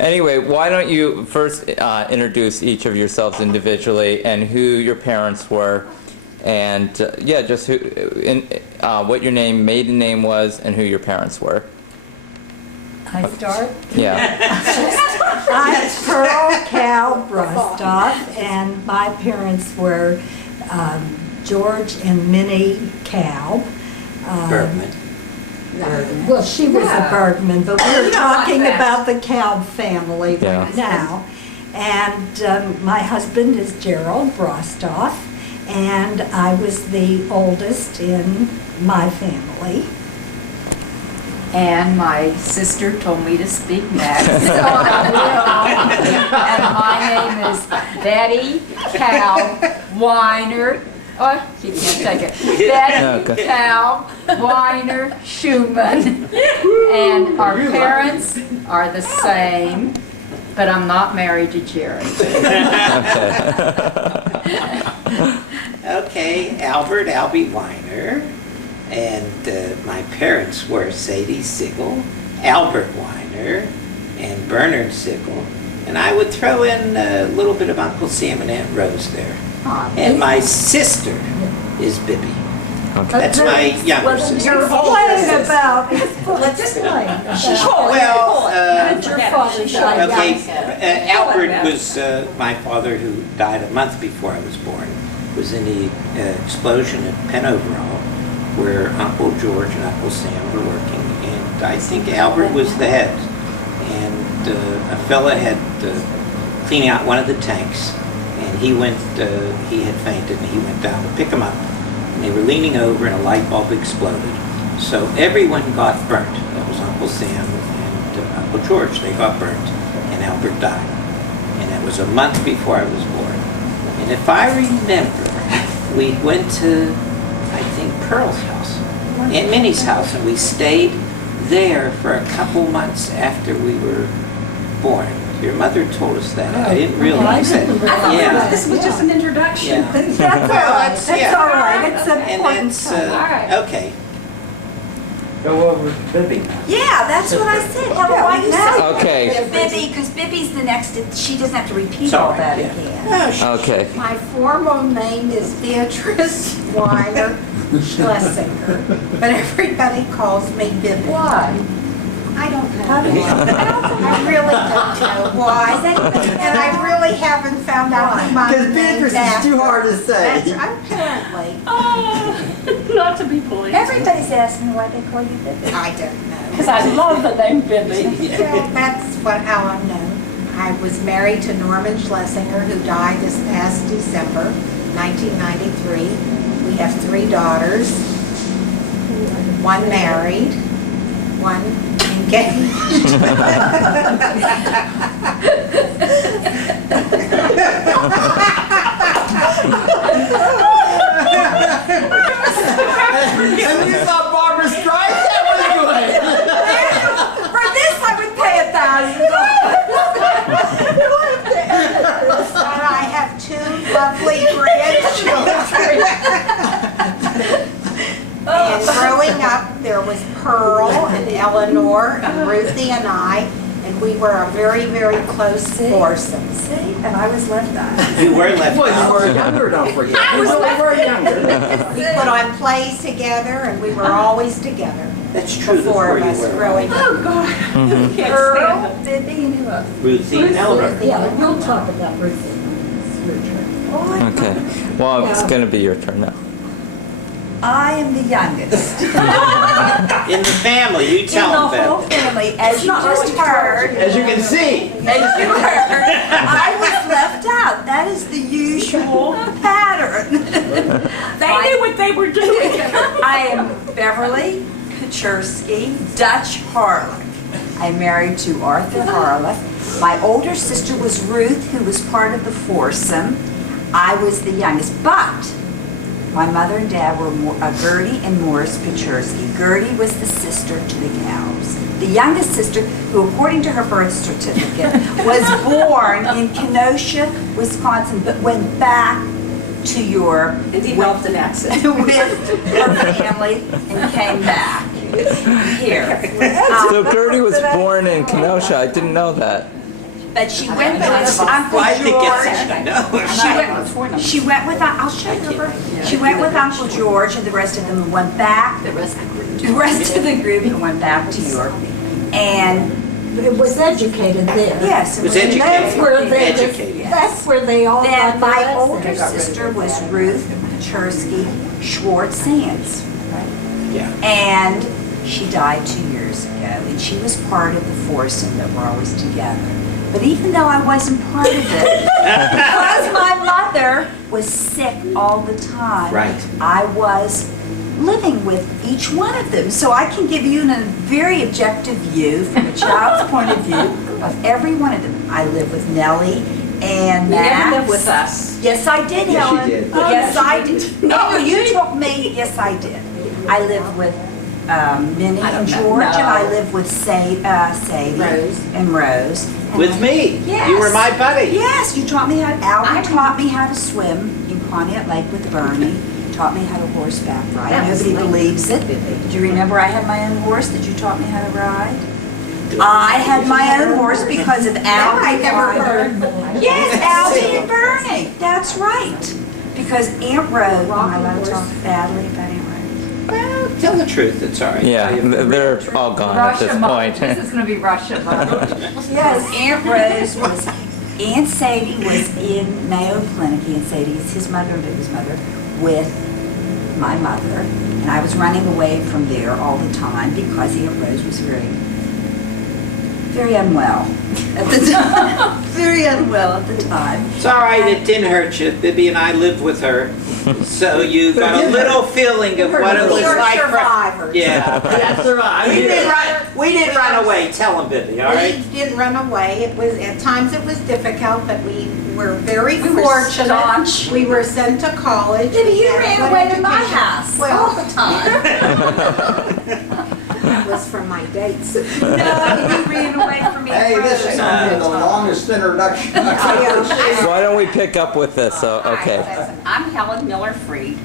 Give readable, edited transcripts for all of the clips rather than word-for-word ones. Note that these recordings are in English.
Anyway, why don't you first introduce each of yourselves individually and who your parents were, and yeah, just who, what your maiden name was, and who your parents were. I start? Yeah. I'm Pearl Kalb Rostoff, and my parents were George and Minnie Kalb. Bergman. Well, she was a Bergman, but we're talking about the Kalb family Yeah. right now. And my husband is Gerald Rostoff, and I was the oldest in my family. And my sister told me to speak next, so I will. And my name is Betty Kalb Weiner. Oh, she can't take it. Betty Kalb Weiner Schumann. And our parents are the same, but I'm not married to Jerry. Okay, Albert Albie Weiner. And my parents were Sadie Sigel, Albert Weiner, and Bernard Sigel. And I would throw in a little bit of Uncle Sam and Aunt Rose there. And my sister is Bibby. Okay. That's my younger sister. Explain about, let's explain. Well, Your father's okay, Albert was my father, who died a month before I was born. Was in the explosion at Penn Overall, where Uncle George and Uncle Sam were working, and I think Albert was the head. And a fella had cleaning out one of the tanks, and he had fainted, and he went down to pick him up. And they were leaning over, and a light bulb exploded. So everyone got burnt. That was Uncle Sam and Uncle George. They got burnt, and Albert died. And that was a month before I was born. And if I remember, we went to, I think, Pearl's house, Aunt Minnie's house, and we stayed there for a couple months after we were born. Your mother told us that. I didn't realize that. I thought this was just an introduction. Yeah. That's all right. That's all right. It's And important. that's, okay. Go over to Bibby. Yeah, that's what I said. How why you say Okay. Bibby? Because Bibby's the next. She doesn't have to repeat all Sorry, that yeah. again. Okay. My formal name is Beatrice Weiner Schlesinger, but everybody calls me Bibby. Why? I don't know. I really don't know why. And I really haven't found out who my Because name Beatrice is too hard to say. That's apparently. Not to be police. Everybody's asking me why they call you Bibby. I don't know. Because I love the name Bibby. Well, that's how I know. I was married to Norman Schlesinger, who died this past December, 1993. We have 3 daughters, one married, one engaged. And we saw Barbara Streisand was good. For this, I would pay $1,000. And I have 2 lovely grandchildren. And growing up, there was Pearl and Eleanor and Ruthie and I, and we were a very, very close foursome. See, and I was left out. You were left Well, you out. were younger, don't forget. You were younger. We put on plays together, and we were always together. That's true. The 4 of you us were. growing up. Oh God. Earl, Bibby, and who else? Ruthie and Eleanor. Yeah, we'll talk about Ruthie. It's your turn. Okay. Well, it's going to be your turn now. I am the youngest. In the family, you In the tell them whole that. family, as you just heard. As you can see. As you heard, I was left out. That is the usual pattern. They knew what they were doing. I am Beverly Kuchersky, Dutch Harlech. I'm married to Arthur Harlech. My older sister was Ruth, who was part of the foursome. I was the youngest, but my mother and dad were Gertie and Morris Kuchersky. Gertie was the sister to the Kalbs. The youngest sister, who according to her birth certificate, was born in Kenosha, Wisconsin, but went back to Europe And developed an accent. with her family and came back here. So Gertie was born in Kenosha. I didn't know that. But she went with Uncle Why did it get George. such a no? She went with, I'll show you her. She went with Uncle George and the rest of them went back. The rest of the group went back to Europe. And It was educated there. yes, it Was was educated. That's where they, Educated. that's where they all got Then my their older lessons. sister was Ruth Chersky Schwartz Sands. Yeah. And she died 2 years ago, and she was part of the foursome that were always together. But even though I wasn't part of it, because my mother was sick all the time, Right. I was living with each one of them. So I can give you a very objective view, from a child's point of view, of every one of them. I lived with Nellie and You Max. never lived with us. Yes, I did, Yes, you Helen. did. Oh, yes, I did. No, you told me. Yes, I did. I lived with Minnie I and don't know. George, and I No. lived with Sadie Rose. and Rose. And With me. Yes. You were my buddy. Yes, you taught me how. Albert I- taught me how to swim in Pontiac Lake with Bernie. Taught me how to horseback ride. That was Nobody late. believes it. Do you remember I had my own horse that you taught me how to ride? I had my own horse because of Albie. I never heard. Yes, Albie and Bernie. That's right. Because Aunt Rose. Am I allowed to talk badly about Aunt Rose? Well, tell the truth. It's all right. Yeah, Tell you the they're real truth. all gone at this Russia mode. point. This is going to be Russia mode. Yes, Aunt Rose was, Aunt Sadie was in Mayo Clinic. Aunt Sadie is his mother and Bibby's mother with my mother. And I was running away from there all the time because Aunt Rose was very unwell at the time. Very unwell at the time. It's all right. It didn't hurt you. Bibby and I lived with her, so you got a little feeling of what it was You're like. survivors. Yeah. That's right. We didn't run away. Tell them, Bibby. All right. We didn't run away. It was, at times it was difficult, but we were very We were fortunate. staunch. We were sent to college. Bibby, We you had a ran good away to my education. house all Well, the time. that was from my dates. No, you ran away from me. Hey, this is gonna be the longest introduction. Why don't we pick up with this? So, okay. I'm Helen Miller Freed.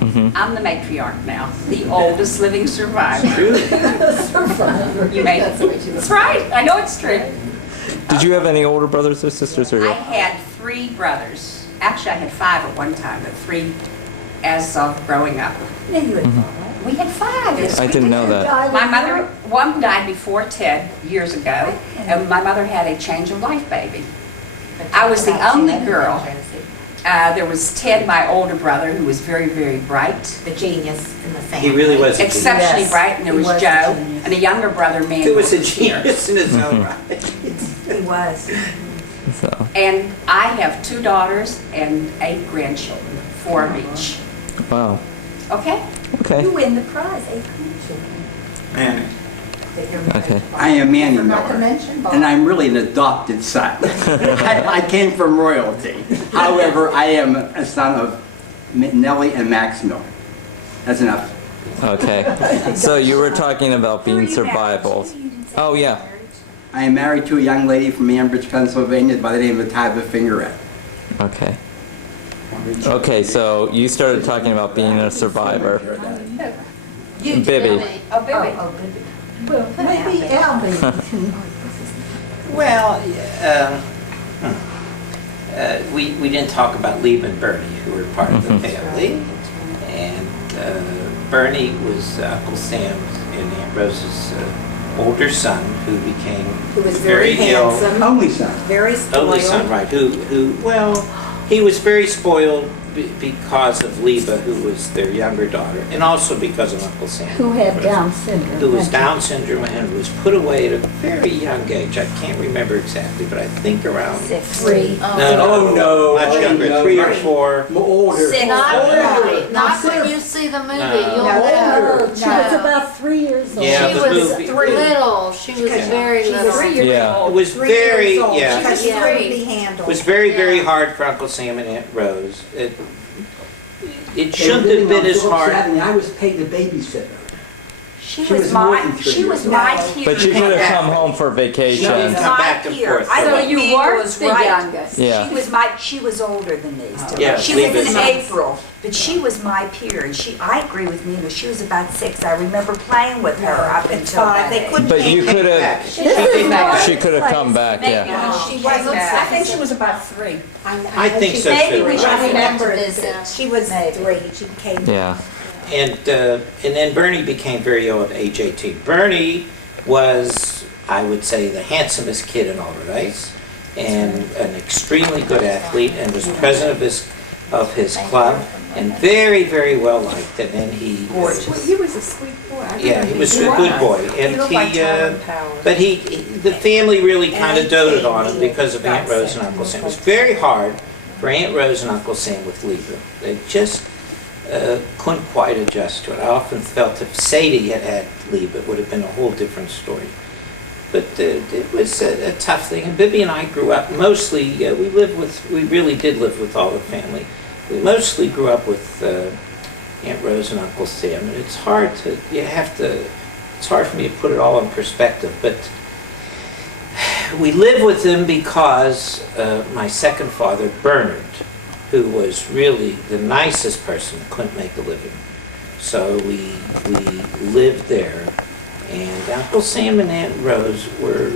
Mhm. I'm the matriarch now, the oldest living survivor. True. You made it. That's right. I know it's true. Did you have any older brothers or sisters? Or I had 3 brothers. Actually, I had 5 at one time, but 3 as of growing up. No, you had We had 5. Yes, I we didn't did. know that. My mother, one died before Ted years ago, and my mother had a change of life baby. I was the only girl. There was Ted, my older brother, who was very, very bright, The genius in the family. He really was. exceptionally Yes, bright, and there he was was a Joe, genius. and a younger brother, He Manuel. was a who's here. genius in his own right. He was. So, And I have 2 daughters and 8 grandchildren, 4 of each. wow. Okay? Okay. You win the prize, 8 Man, Okay. I am Manny Forgot to Miller, mention Bob. and I'm really an adopted son. I came from royalty. However, I am a son of Nellie and Max Miller. That's enough. Okay. So you were talking about Who are being you married survivals. to? You didn't say Oh, you were yeah. married. I am married to a young lady from Ambridge, Pennsylvania by the name of Tyba Fingerette. Okay. Okay, so you started talking about being a survivor. You did. Bibby. Oh, Billy. Oh, Bibby. Well, maybe Albie. well, we didn't talk about Lieb and Bernie, who were part of the family, and Bernie was Uncle Sam's and Aunt Rose's older son, who became Who was very ill. handsome, Only son. very spoiled. Only son, right? Well, he was very spoiled because of Liba, who was their younger daughter, and also because of Uncle Sam. Who had Down syndrome. Who was Down syndrome and was put away at a very young age. I can't remember exactly, but I think around. 3. No, much younger, no, 3 or right. 4. Older. Six. Not Older. right. Not when you see the movie. You'll know. She was about 3 years old. Yeah, She the was movie. little. She was very She was little. 3 years Yeah. old. It was 3 very, years old. yeah. She couldn't Yeah. really handle. It was very, very Yeah. hard for Uncle Sam and Aunt Rose. It shouldn't have been as hard. I was paid to babysit her. She She was was more my, than 3 she was years my old. peer. But you could have come home for She vacation. was Come my back and peer. forth. I So think you Nina weren't was the right. youngest. Yeah. She was older than these two. Yeah, She leave was it. in April, but she was my peer, and I agree with Nina, she was about 6. I remember playing with her up It's until fine. that They age. couldn't But you take could her have. back. She could have come back. Yeah. She wasn't. I think she was about 3. I think so Maybe too. we should I remember have to visit. She was Maybe. 3. She came. Yeah. And then Bernie became very ill at age 18. Bernie was, I would say, the handsomest kid in Alder Ice, and an extremely good athlete, and was president of his club, and very, very well liked. And then he was a sweet boy. he was a good boy, and but the family really kind of doted on him because of Aunt Rose and Uncle Sam. It was very hard for Aunt Rose and Uncle Sam with Lieber. They just couldn't quite adjust to it. I often felt if Sadie had Lieber, it would have been a whole different story. But it was a tough thing. And Bibby and I grew up mostly. We really did live with all the family. We mostly grew up with Aunt Rose and Uncle Sam, and it's hard for me to put it all in perspective, but we lived with them because my second father, Bernard, who was really the nicest person, couldn't make a living. So we lived there, and Uncle Sam and Aunt Rose were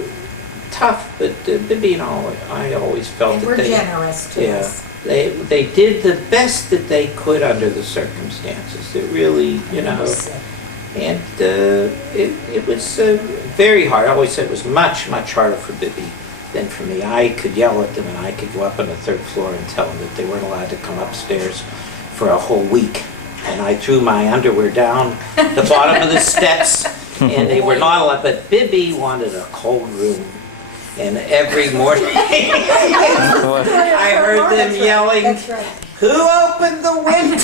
tough, but Bibby and I always felt They that were generous to us. they did the best that they could under the circumstances. It really, and it was very hard. I always said it was much, much harder for Bibby than for me. I could yell at them, and I could go up on the 3rd floor and tell them that they weren't allowed to come upstairs for a whole week. And I threw my underwear down the bottom of the steps, and they were not allowed. But Bibby wanted a cold room. And every morning, I heard them yelling, That's right. "Who opened the window?"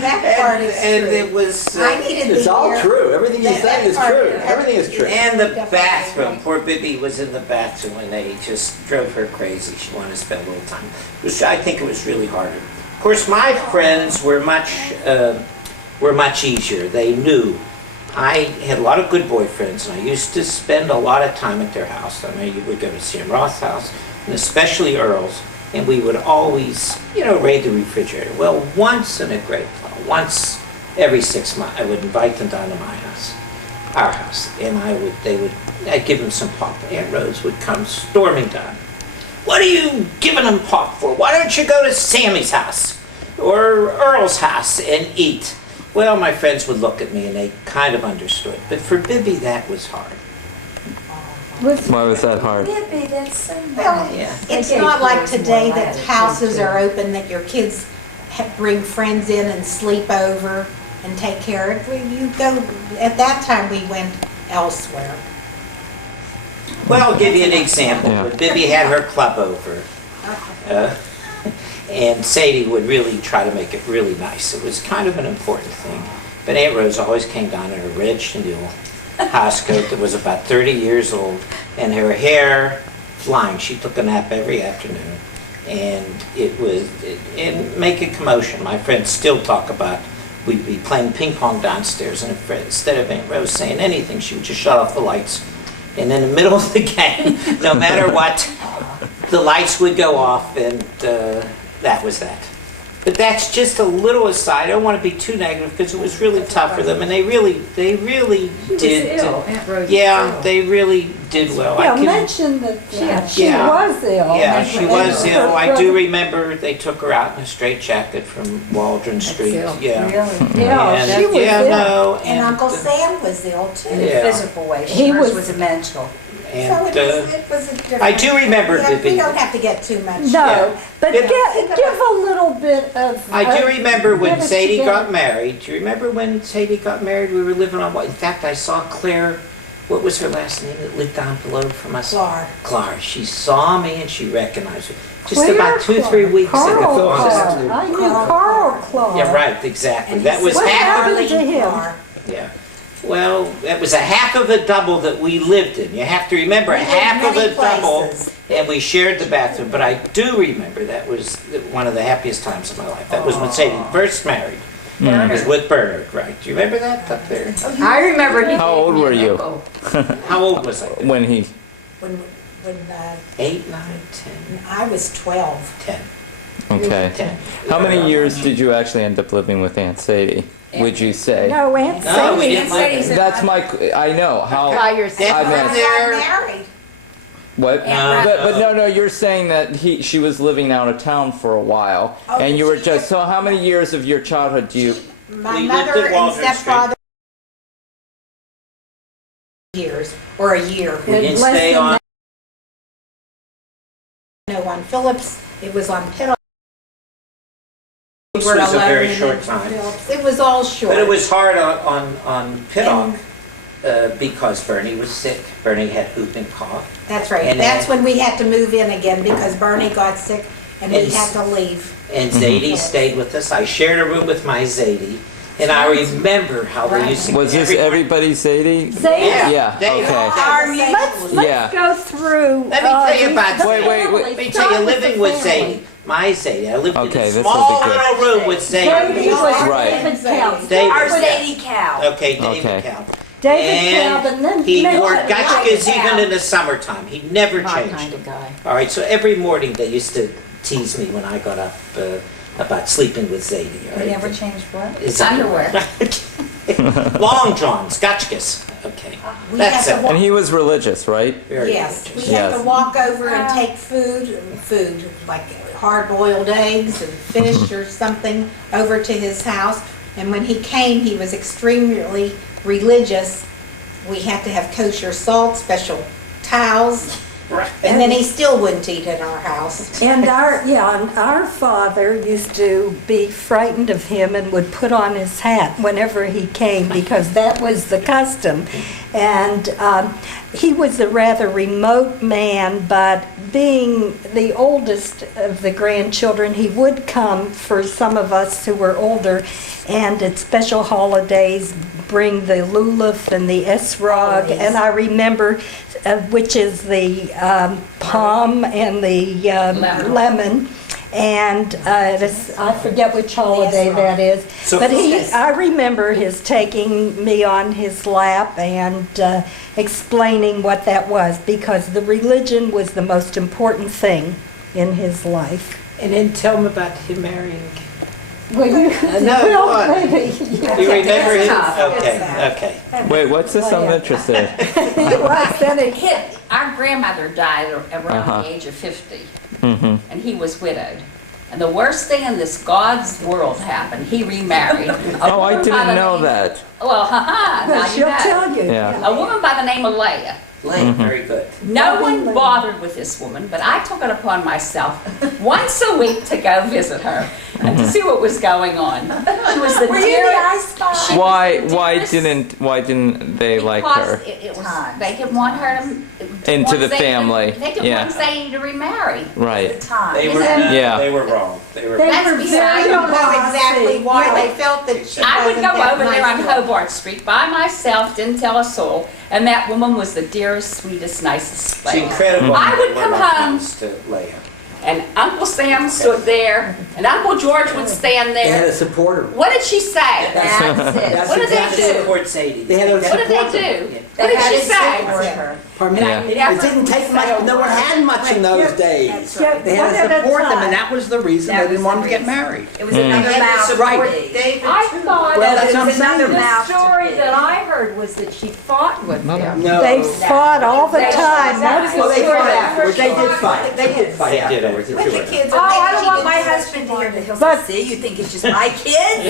That part is and true. it was. I needed to It's all hear- true. Everything you that- say that is part- true. Everything is true. And the Definitely bathroom. right. Poor Bibby was in the bathroom when they just drove her crazy. She wanted to spend a little time. I think it was really harder. Of course, my friends were much easier. They knew. I had a lot of good boyfriends, and I used to spend a lot of time at their house. I know you would go to Sam Roth's house, and especially Earl's, and we would always, raid the refrigerator. Well, once once every 6 months, I would invite them down to my house, our house, and I'd give them some pop. Aunt Rose would come storming down. "What are you giving them pop for? Why don't you go to Sammy's house or Earl's house and eat?" Well, my friends would look at me, and they kind of understood. But for Bibby, that was hard. Why was that hard? Bibby, that's so Well, nice. Yeah. it's They not gave like yours today more that latitude, houses too. are open, that your kids bring friends in and sleep over and take care of it. You go, at that time, we went elsewhere. Well, I'll give you an example. Yeah. When Bibby had her club over, and Sadie would really try to make it really nice. It was kind of an important thing. But Aunt Rose always came down in her red chenille house coat that was about 30 years old, and her hair flying. She took a nap every afternoon, and and make a commotion. My friends still talk about, we'd be playing ping pong downstairs, and instead of Aunt Rose saying anything, she would just shut off the lights. And in the middle of the game, no matter what, the lights would go off, and that was that. But that's just a little aside. I don't want to be too negative, because it was really tough for them, and they really did. Aunt Rose. Yeah, they really did well. Yeah, I can- mention that she Yeah. was ill. Yeah, she was And ill. her I do brother- remember they took her out in a straitjacket from Waldron Street. ill. Yeah. Really? Yeah, And- she was yeah, ill. no, And Uncle Sam was ill In too. a Yeah. physical way. He Hers was- was a mental. So and it was a different. I do remember Yeah, Bibby. We don't have to get too much. No, Yeah. but Yeah. give a little bit of. I do remember when give us Sadie together. got married. Do you remember when Sadie got married? We were living on what? In fact, I saw Claire. What was her last name that lived down below from us? Clark. Clark. She saw me and she recognized me. Just Claire about 2-3 Clark. weeks Carl ago. Clark. I knew Carl Clark. Yeah, right. Exactly. And That he was said, What half of happened to him? Clark. Yeah. Well, that was a half of a double that we lived in. You have to remember, We lived half of many a double, places. and we shared the bathroom. But I do remember that was one of the happiest times of my life. That was when Sadie first married. It was with Bernard, right? Do you remember that up there? I remember he How gave old me a were you? nickel. How old was I? when he? When 8, 9, 10, I was 12. 10. Okay. 10. How many years did you actually end up living with Aunt Sadie? Would you say? No, Aunt No, we Sadie. didn't live there. That's my. I know how. By yourself. I mean, Lived there. Married. What? No. But no, you're saying that she was living out of town for a while, Oh, and you were she just. So how many years of your childhood do you? My We lived mother at and Waldron Street. stepfather years, or a year. We didn't Less stay than on. No, on Phillips, it was on Pitt. This was a very short time. It was all short. But it was hard on Pittock because Bernie was sick. Bernie had whooping cough. That's right. And That's then- when we had to move in again because Bernie got sick and we And had to leave. And Zadie stayed with us. I shared a room with my Zadie. And I remember how they used to. Was this everybody Sadie? Sadie. Yeah. They- Okay. Let's Yeah. go through. Let me tell you about the Wait, wait, wait. Let me Start tell you, with living the with family. Zadie, my Zadie, I lived Okay, in a this will small be good. little room with Sadie Zadie. was Right. David Calb. David, Our yeah. Sadie Cow. Okay, David Okay. Calb. David Calb, and then he mention wore David gotchkas even Calb. in the summertime. He never My changed kind them. of guy. All right, so every morning they used to tease me when I got up about sleeping with Zadie. All We right? never changed what? His Underwear. Long johns, gotchkas. Okay, We that's had to it. walk, And he was religious, right? Very yes, we good. had Yes. to walk over and take food like hard-boiled eggs and fish or something over to his house. And when he came, he was extremely religious. We had to have kosher salt, special towels, and then he still wouldn't eat at our house. And our father used to be frightened of him and would put on his hat whenever he came because that was the custom. And he was a rather remote man, but being the oldest of the grandchildren, he would come for some of us who were older and at special holidays bring the lulav and the esrog. Always. And I remember, which is the palm and the lemon. And I forget which holiday that is. So- But I remember his taking me on his lap and explaining what that was because the religion was the most important thing in his life. And then tell him about him marrying. Well, you, No, well, go on. maybe. Do you remember him? tough. Okay. Wait, what's this? I'm interested. It was, then it Hit, our grandmother died around Uh-huh. the age of 50, Mm-hmm. and he was widowed. And the worst thing in this God's world happened. He remarried. Oh, I didn't know that. Well, haha, now you she'll know. tell you. Yeah. A woman by the name of Leah. Lane, very good. No one bothered with this woman, but I took it upon myself once a week to go visit her and to see what was going on. She was the Were you the dearest. ice spot? Why didn't they like Because her? it was, they didn't want her to Into want the Zadie family, They didn't yeah. want Zadie to remarry. Right. Time. They were, Yeah. they were wrong. They were. They That's were beside very I don't know bossy. exactly why they felt that she I would wasn't go that over there on nice to her. Hobart Street by myself, didn't tell a soul, and that woman was the dearest, sweetest, nicest It's lady. incredible. I would when come it home. comes to Leah. And Uncle Sam stood there, and Uncle George would stand They had there. to support her. What did she say? That's it. What did they That's do? support Sadie. They had to What did support they them. do? Yeah. What did she Support say? her. Pardon me? Yeah. It didn't take much, no one had much in those days. That's right. They had One at to a support them, time. and that was the reason That they didn't was want the them to get reason. married. It was another They had to mouth support to feed. David I too. thought Well, that's It what was I'm another saying. mouth the to story feed. that I heard was that she fought with them. No. They fought all the They- time. That's Well, the they story. fought afterwards. They did fight. They did fight They did afterwards. it. it's With the true. kids. Oh, I don't want my She didn't- husband to hear that. He'll But- say, see, you think it's just my kids?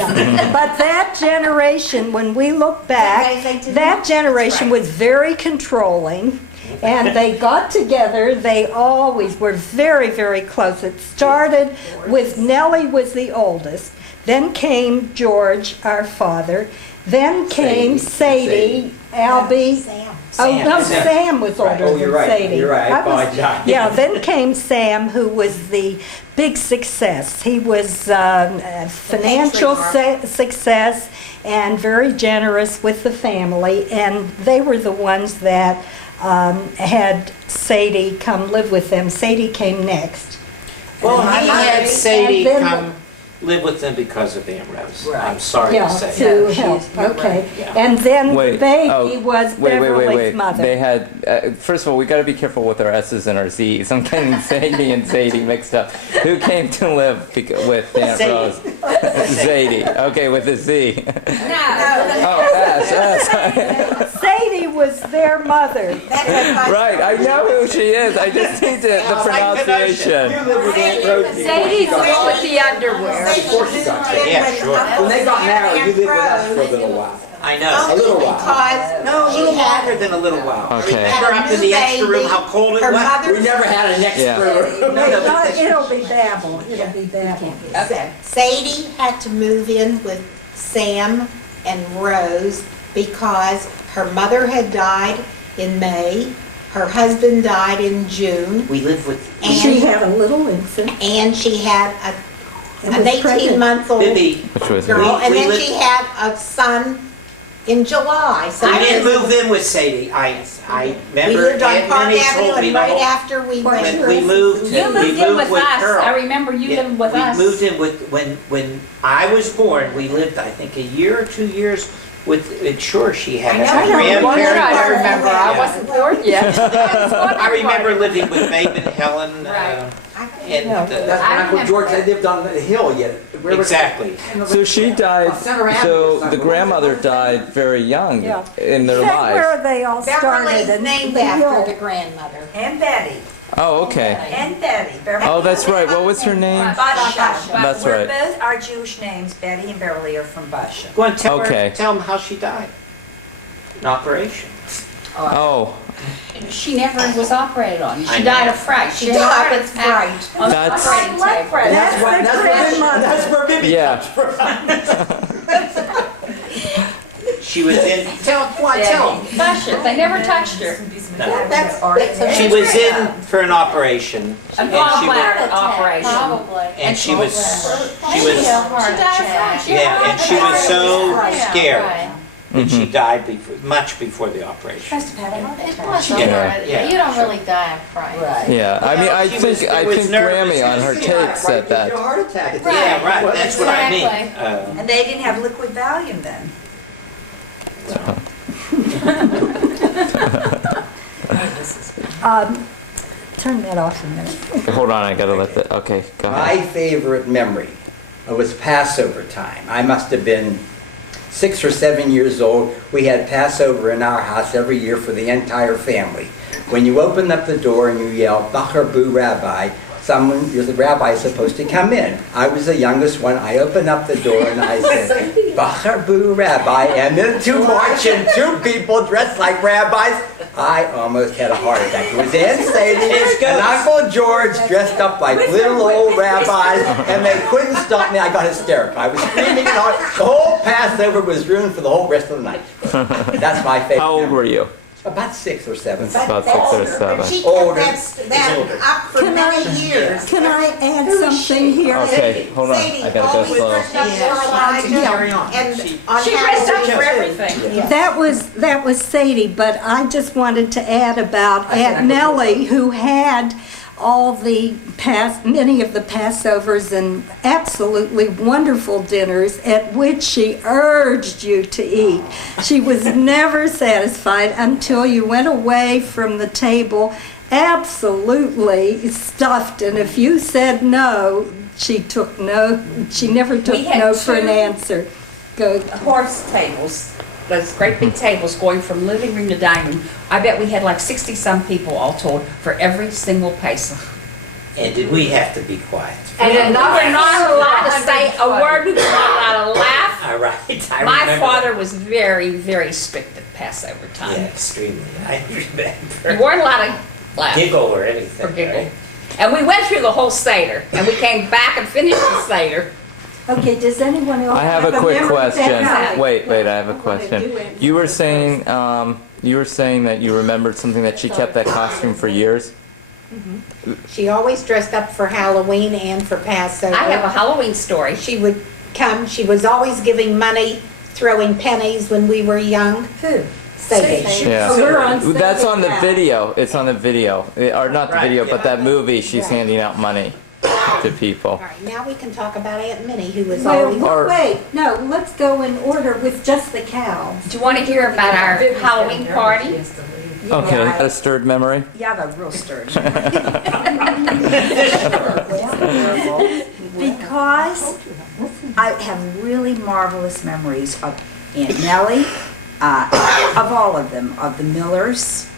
But that generation, when we look back, that generation was very controlling. And they got together, they always were very, very close. It started with Nellie was the oldest, then came George, our father, then came Sadie, Albie. Sam. Oh, no, Sam. Sam was older Oh, you're than right. Sadie. You're right. I apologize. Yeah, then came Sam, who was the big success. He was a financial success and very generous with the family, and they were the ones that had Sadie come live with them. Sadie came next. Well, And he had and Sadie then come live with them because of Aunt Rose. Right. I'm sorry Yeah, to say. to Yeah, help, she's- you're okay. right, yeah. And then Wait, the baby oh, was Beverly's mother. They had, first of all, we got to be careful with our S's and our Z's. I'm getting Sadie and Zadie mixed up. Who came to live with Aunt Rose? Zadie. Okay, with a Z. Oh, S. Sadie was their mother. Right, I know who she is. I just need the pronunciation. You lived with Aunt Rose before Sadie's she the got one with the underwear. Before she got married. Yeah, sure. When they got married, you lived with us for a little while. I know. A little while. Because No, a little longer than a little while. Okay. Remember up in the extra room how cold it her was? mother, We never had an extra Yeah. room. It'll be babble, it'll be babble. Okay. Sadie had to move in with Sam and Rose because her mother had died in May, her husband died in June, We lived with She and, had a little infant. and she had And an was pregnant. 18-month-old Bibby. Which was girl, and We then lived- she had a son in July. So We I didn't was- move in with Sadie. I We remember lived on Aunt Park Minnie Avenue, told me and the right whole, after we went. when we moved, You we moved in moved with with us. Pearl. I remember you Yeah, living with we us. moved in with, when I was born, we lived, I think, a year or 2 years with, sure, she had a I know. grandparent. One year I remember, I Yeah. wasn't born yet. I remember living with Babe and Helen, Right. and, That's when Uncle George, they lived on the hill yet. Where was that? exactly. So she died, Center Avenue, so son. the grandmother died very young Yeah. in their That's lives. where they all started. Beverly's and named the after hill. the grandmother. And Betty. Oh, okay. And Betty. Beverly. Oh, that's right. What was her name? Basha. That's We're right. both our Jewish names, Betty and Beverly, are from Basha. Go on, tell Okay. her, tell them how she died. An operation. Oh, She never was operated on. I She know. died of fright. She died of fright. On the That's- operating table. That's what, that's where Bibby yeah. She was in, tell them. Touch her. They never touched her. She was in for an operation. A and she gallbladder operation. Probably. And she was, Heart attack. yeah, and she was so scared Right. that she died before, much before the operation. It was a Yeah, heart. yeah. You don't really die of fright. Right. Yeah, I mean, I She was- think it was nervous. Grammy on her tape said that. A heart attack. Yeah, right, that's what I mean. Exactly. And they didn't have liquid Valium then. Turn that off a minute. Hold on, I gotta let the. Okay, go ahead. My favorite memory was Passover time. I must have been 6 or 7 years old. We had Passover in our house every year for the entire family. When you open up the door and you yell, Bacher Bu Rabbi, the rabbi is supposed to come in. I was the youngest one. I opened up the door and I said, Bacher Bu Rabbi, and then two marching, two people dressed like rabbis. I almost had a heart attack. It was Aunt Sadie and Uncle George dressed up like little old rabbis, and they couldn't stop me. I got hysterical. I was screaming and all. The whole Passover was ruined for the whole rest of the night. That's my favorite. How old memory. were you? About 6 or 7. About 6 or 7. But she Older. kept that up for many years. Can I add something here? Okay, hold on. I gotta go always slow. dressed up for Elijah and on She dressed up Halloween. for everything. That was Sadie, but I just wanted to add about Aunt Nellie, who had all the many of the Passovers and absolutely wonderful dinners at which she urged you to eat. She was never satisfied until you went away from the table absolutely stuffed, and if you said no, she never took We had no for an two- answer. Go. Horse tables, those great big tables going from living room to dining room. I bet we had like 60-some people all told for every single Pesach. And did we have to be quiet? And we were not allowed to say a word, we were not allowed to laugh. All right, I My remember. father was very, very strict at Passover Yeah, time. extremely. I We remember. weren't allowed to laugh Giggle or anything, or giggle. right? And we went through the whole Seder, and we came back and finished the Seder. Okay, does anyone else I have a quick memory of that night? question. Wait, I have a I'm gonna question. do it. You were saying that you remembered something that she kept that costume for years. She always dressed up for Halloween and for Passover. I have a Halloween story. She would come, she was always giving money, throwing pennies when we were young. Who? Sadie. Yeah. So we're on That's on the Sunday now. video. It's on the video, or not the Right, video, yeah. but that movie. She's handing out money. to people. All right, now we can talk about Aunt Minnie, who was Well, always. Or- wait, no, let's go in order with just the cows. Do you want to hear about our Halloween party? Okay, a stirred memory? Yeah, the real sturgeon. Because I have really marvelous memories of Aunt Nellie, of all of them, of the Millers,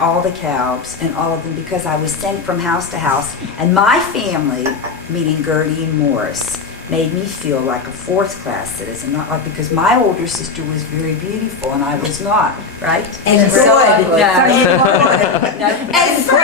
all the Kalbs, and all of them, because I was sent from house to house. And my family, meaning Gertie and Morris, made me feel like a fourth-class citizen, not like, because my older sister was very beautiful and I was not, right? And so, good. No, and good.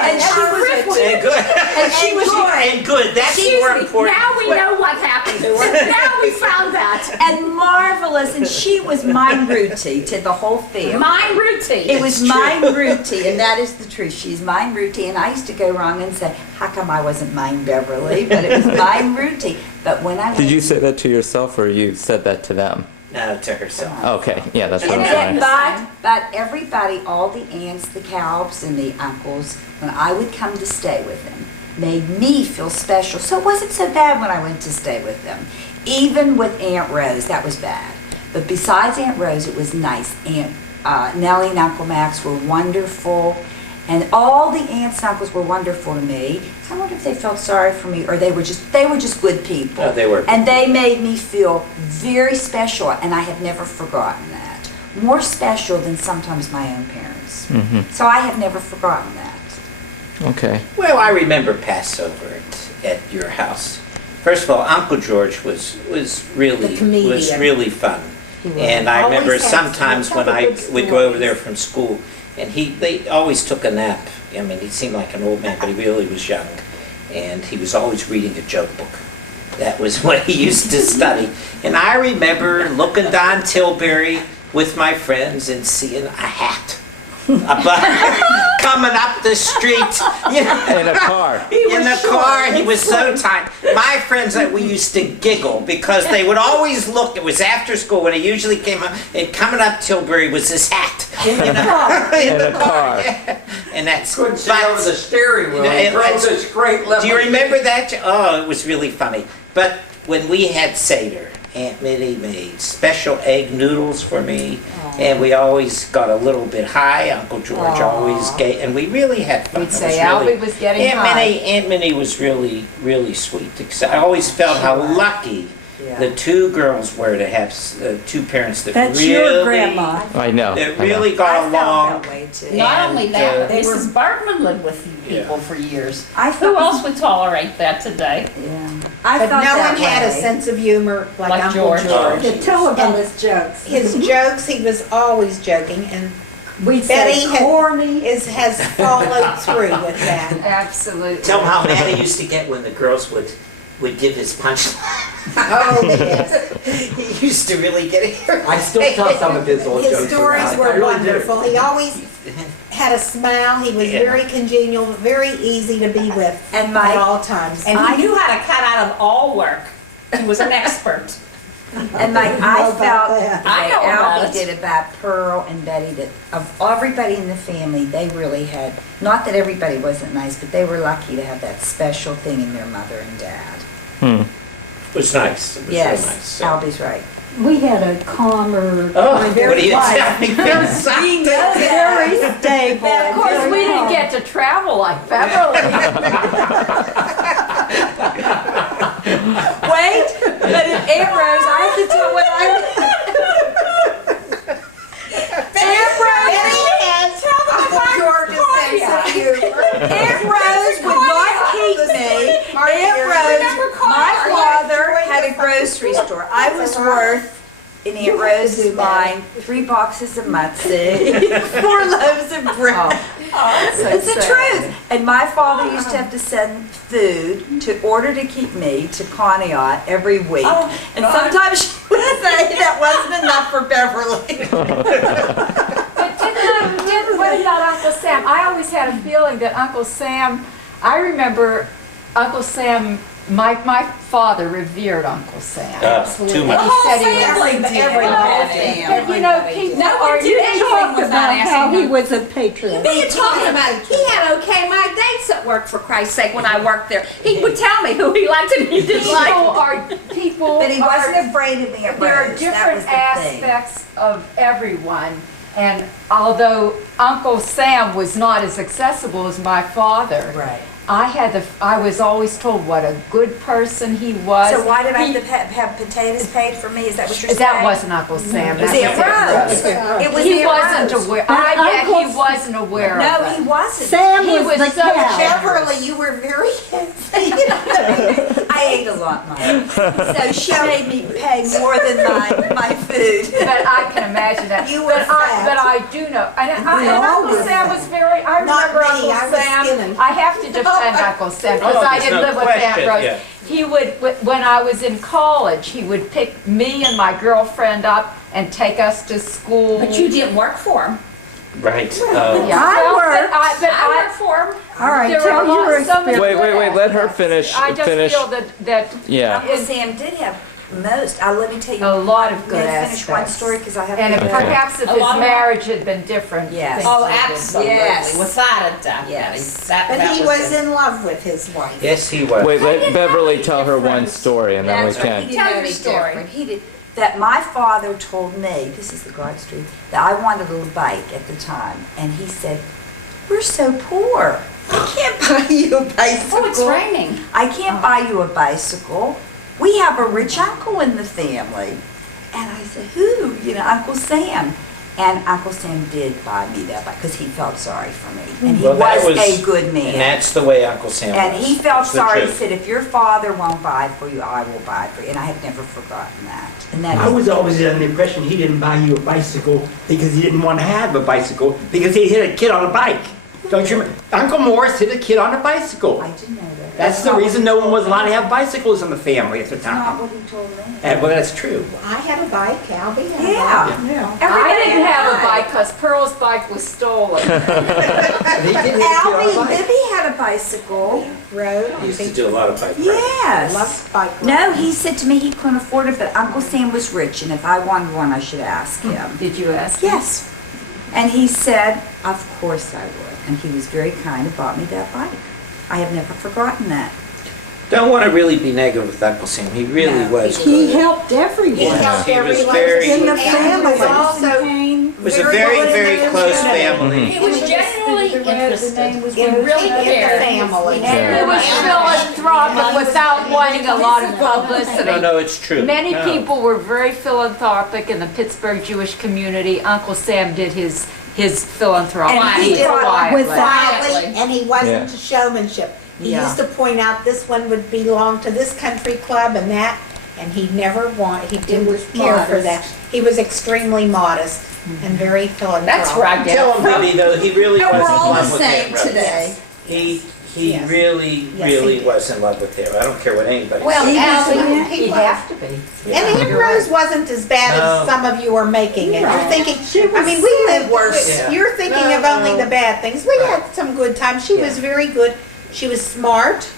And she was And good. and she was And good. That's more important. Now we know what happened to her. Now we found that. and marvelous, and she was mine Ruti to the whole family. Mine routine. It was mine Ruti, and that is the truth. She's mine Ruti, and I used to go wrong and say, how come I wasn't mine Beverly? But it was mine Ruti. But when I Did you say that to yourself or you said that to them? No, to herself. Okay, yeah, that's what And I'm then, trying. but everybody, all the aunts, the Kalbs, and the uncles, when I would come to stay with them, made me feel special. So it wasn't so bad when I went to stay with them. Even with Aunt Rose, that was bad. But besides Aunt Rose, it was nice. Aunt Nellie and Uncle Max were wonderful. And all the aunts and uncles were wonderful to me. I wonder if they felt sorry for me or they were just good people. No, they were. And they made me feel very special, and I have never forgotten that. More special than sometimes my own parents. So I have never forgotten that. Okay. Well, I remember Passover at your house. First of all, Uncle George was really The comedian. was really fun. And I Always remember had sometimes some when I good would go over stories. there from school, and they always took a nap. I mean, he seemed like an old man, but he really was young. And he was always reading a joke book. That was what he used to study. And I remember looking down Tilbury with my friends and seeing a hat coming up the street. You know, In a car. in the car, he was so tight. My friends, we used to giggle because they would always look. It was after school when he usually came up, and coming up Tilbury was his hat. In the car. Yeah. And that's. Couldn't see over the steering wheel. Yeah, He drove that's- this great lemon. Do you remember that? Oh, it was really funny. But when we had Seder, Aunt Minnie made special egg noodles for me, and we always got a little bit high. Uncle George always gave, and we really had fun. We'd It say was really- Albie was getting high. Aunt Minnie was really, really sweet. I always felt how lucky the two girls were to have two parents that That's really, your grandma. I know. that I know. really I got felt along. that way too. Yeah. Not only that, And, Mrs. Bartman lived with you people for years. I Who felt, else would tolerate that today? Yeah. I But felt no that one had a way. sense of humor like Like Uncle George. George. To tell about his jokes. His jokes, he was always joking, and We Betty said had- corny. has followed through with that. Absolutely. Tell him how mad he used to get when the girls would give his punchline. Oh, yes. He used to really get it. I still tell some of his old jokes. His stories around. I were really do. wonderful. He always had a smile. He was Yeah. very congenial, very easy to be with And at all times. And he knew how to cut out of all work. He was an expert. And like I know about felt that. the way I know about Albie it. did about Pearl and Betty, that of everybody in the family, they really had, not that everybody wasn't nice, but they were lucky to have that special thing in their mother and dad. It was nice. It was Yes, so nice. So. Albie's right. We had a calmer, Oh, what very do you quiet, tell me? very stable. Of course, very we didn't calm. get to travel like Beverly. Wait, but in Aunt Rose, I have to tell what I. Aunt Rose, Uncle George's sense of humor. Aunt Rose would not keep me. Aunt Rose, my father had a grocery store. I was worth, in Aunt Rose's mind, 3 boxes of matzo, 4 loaves of bread. It's the truth. And my father used to have to send food to order to keep me to Conneaut every week. And sometimes she would say that wasn't enough for Beverly. What about Uncle Sam? I always had a feeling that Uncle Sam, I remember Uncle Sam my father revered Uncle Sam. Too And much. he said he was But you know, people No, are you didn't talk without about asking how he him. was a patriot. What are you talking about? He had okay my dates at work, for Christ's sake, when I worked there. He would tell me who he liked and he disliked. People But he are- wasn't afraid of being There are That different was the thing. aspects of everyone, and although Uncle Sam was not as accessible as my father, Right. I was always told what a good person he was. So why did I He- have to have potatoes paid for me? Is that what you're saying? That wasn't Uncle Sam. It was that Aunt was Rose. It was He Aunt wasn't Rose. aware. But He Uncle- wasn't aware No, of he it. wasn't. Sam He was was the so cow. Beverly, you were very I ate a lot, Mom. So she made me pay more than my food. But I can imagine that. You were fat. But I do know. And all Uncle were Sam was very. I Not remember me, I Uncle was Sam. skinny. I have to defend Uncle Sam because Oh, I there's didn't no live with Aunt question, Rose. yeah. He would, when I was in college, he would pick me and my girlfriend up and take us to school. But you didn't work for him. Right. Yeah. I Well, worked. but I worked for him. All right, there tell are your so many experience. Wait, good let her aspects. finish. I just finish. feel that Yeah. Uncle Sam did have most. Let me tell you. a lot of good May I finish one aspects. story because I have And to if go. perhaps if A his lot of- marriage had been different. Yes. things Oh, would have been absolutely. Yes. Without a doubt. Yes. That But he was was it. in love with his wife. Yes, he was. Wait, let Beverly tell her one difference. story, and then we That's right. can. He didn't Tell know your any story. different. He did. That my father told me, this is the God Street, that I wanted a little bike at the time. And he said, we're so poor. I can't buy you a bicycle. Oh, it's raining. I can't buy you a bicycle. We have a rich uncle in the family. And I said, who? You know, Uncle Sam. And Uncle Sam did buy me that bike because he felt sorry for me. And he Well, that was was- a good man. And that's the way Uncle Sam was. And he felt That's the sorry. He truth. said, if your father won't buy for you, I will buy for you. And I have never forgotten that. And that I was always under the impression he didn't buy you a bicycle because he didn't want to have a bicycle because he hit a kid on a bike. Don't you remember? Uncle Morris hit a kid on a bicycle. I didn't know that. That's the reason no one was allowed to have bicycles in the family at the That's not time. what he told me. And, well, that's true. I had a bike, Calby had a Yeah. bike. I didn't have a bike because Pearl's bike was stolen. He did hit a kid on a Albie, bike. Libby had a bicycle. Rode. He used to do a lot of bike riding. Yes. Loved bike riding. No, he said to me he couldn't afford it, but Uncle Sam was rich, and if I wanted one, I should ask him. Did you ask? Yes. And he said, of course I would. And he was very kind and bought me that bike. I have never forgotten that. Don't want to really be negative with Uncle Sam. He really No, was He good. helped He everyone. helped He every was relationship. In the And he family. was also Mm-hmm. It was a very, very close family. He was genuinely interested. He in really the cared. family. And he was philanthropic without wanting a lot of publicity. No, it's true. Many No. people were very philanthropic in the Pittsburgh Jewish community. Uncle Sam did his philanthropy And he did quietly. Quietly, and he wasn't Yeah. to showmanship. He Yeah. used to point out this one would belong to this country club and that, and he never he didn't was care for modest. that. He was extremely modest and very philanthropic. That's where I get Tell it him, from. Libby, though, he really And was we're in all love the with same Aunt Rose. today. He Yes. really, Yes, he really did. was in love with him. I don't care what anybody Well, says. Allie, he He'd was. have to be. And Aunt Rose wasn't as bad as No. some of you are making it. You're No. thinking, She was I mean, we lived worse. Yeah. You're thinking of only the bad things. We had some good times. She was very good. She was smart.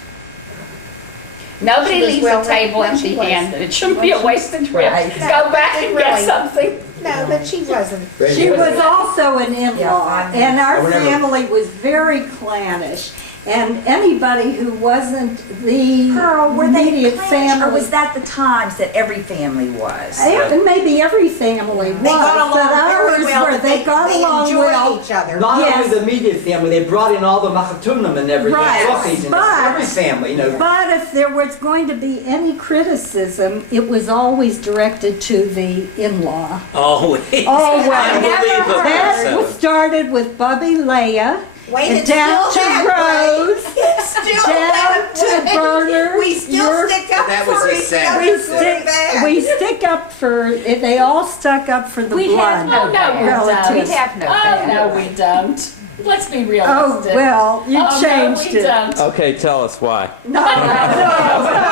Nobody She was leaves well a table read. She was. empty-handed. It shouldn't be a wasted trip. Right. Go back and get Really. something. No, but she wasn't. She was also an in-law, Yeah, and our I remember- family was very clannish. And anybody who wasn't the Pearl, were they immediate clannish, family, or was that the times that every family was? and maybe every family was, They got along but very ours well. were, but they got along enjoyed well. each other. Not Yes. only the immediate family, they brought in all the Machatunim and everything, Right. sausage and But- every family, you know. But if there was going to be any criticism, it was always directed to the in-law. Always. Always. Unbelievable. That So- was started with Bubby Leah, Wait, and it's down still to that way. Rose, It's still down that to way. Bernard. We still Your- stick up That was for a each sad- other. We good or stick, bad. we stick up for, they all stuck up for the We have blood. no no, bad. we don't. We have no Oh, bad. no, we don't. Let's be Oh, realistic. well, you Oh, changed no, we it. don't. Okay, tell us why. No,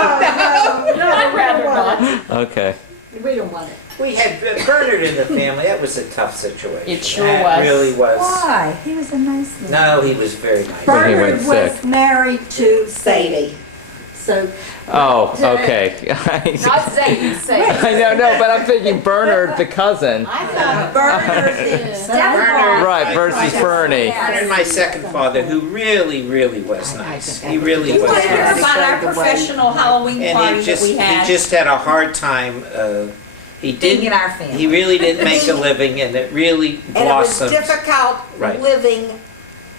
I'd rather not. Okay. we don't want it. We had Bernard in the family. That was a tough situation. It sure That was. really was. Why? He was a nice man. No, he was very nice. When he Bernard went was sick. married to Sadie. so. Oh, okay. Not Zayden Sayers. I know, no, but I'm thinking Bernard, the cousin. I thought Bernard Stepfather. Right, versus Bernie. And my second father, who really, really was nice. He really You was want to hear nice. about our professional Halloween And party he just, that we he had? just had a hard time, he Being didn't, in our family. he really didn't make a living, and it really And it was blossomed. difficult Right. living,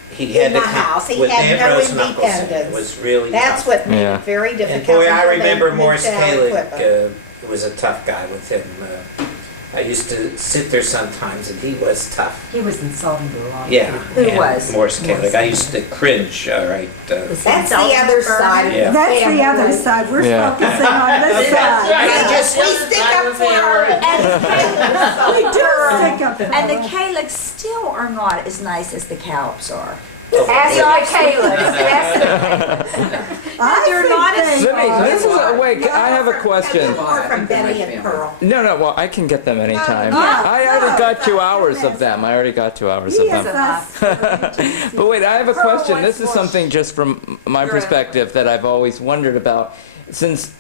He had in to the come house. He with had Aunt no Rose and Uncle Sam. It independence. was really that's tough. what made Yeah. it very And difficult. boy, I until they remember moved Morris to our Kalick equipment. was a tough guy with him. I used to sit there sometimes, and he was tough. He was insulting to a lot of Yeah. people. Who and was? Morris Kalick. I used to cringe, right? That's the other side of Yeah. the That's the family. other side, we're Yeah. focusing on this side. We stick up for our We do stick up for And the our- Kalix still are not as nice as the Kalbs are. Ask our Caleb. I They're think not as they Let me, are. this is a, wait, I have a question. More from Betty and Pearl. No, no, well, I can get them anytime. Oh, I already got 2 hours of them. I already got 2 hours of Yes, them. that's- But wait, I have a Pearl question. This is wants something just from my perspective that I've always wondered about. Since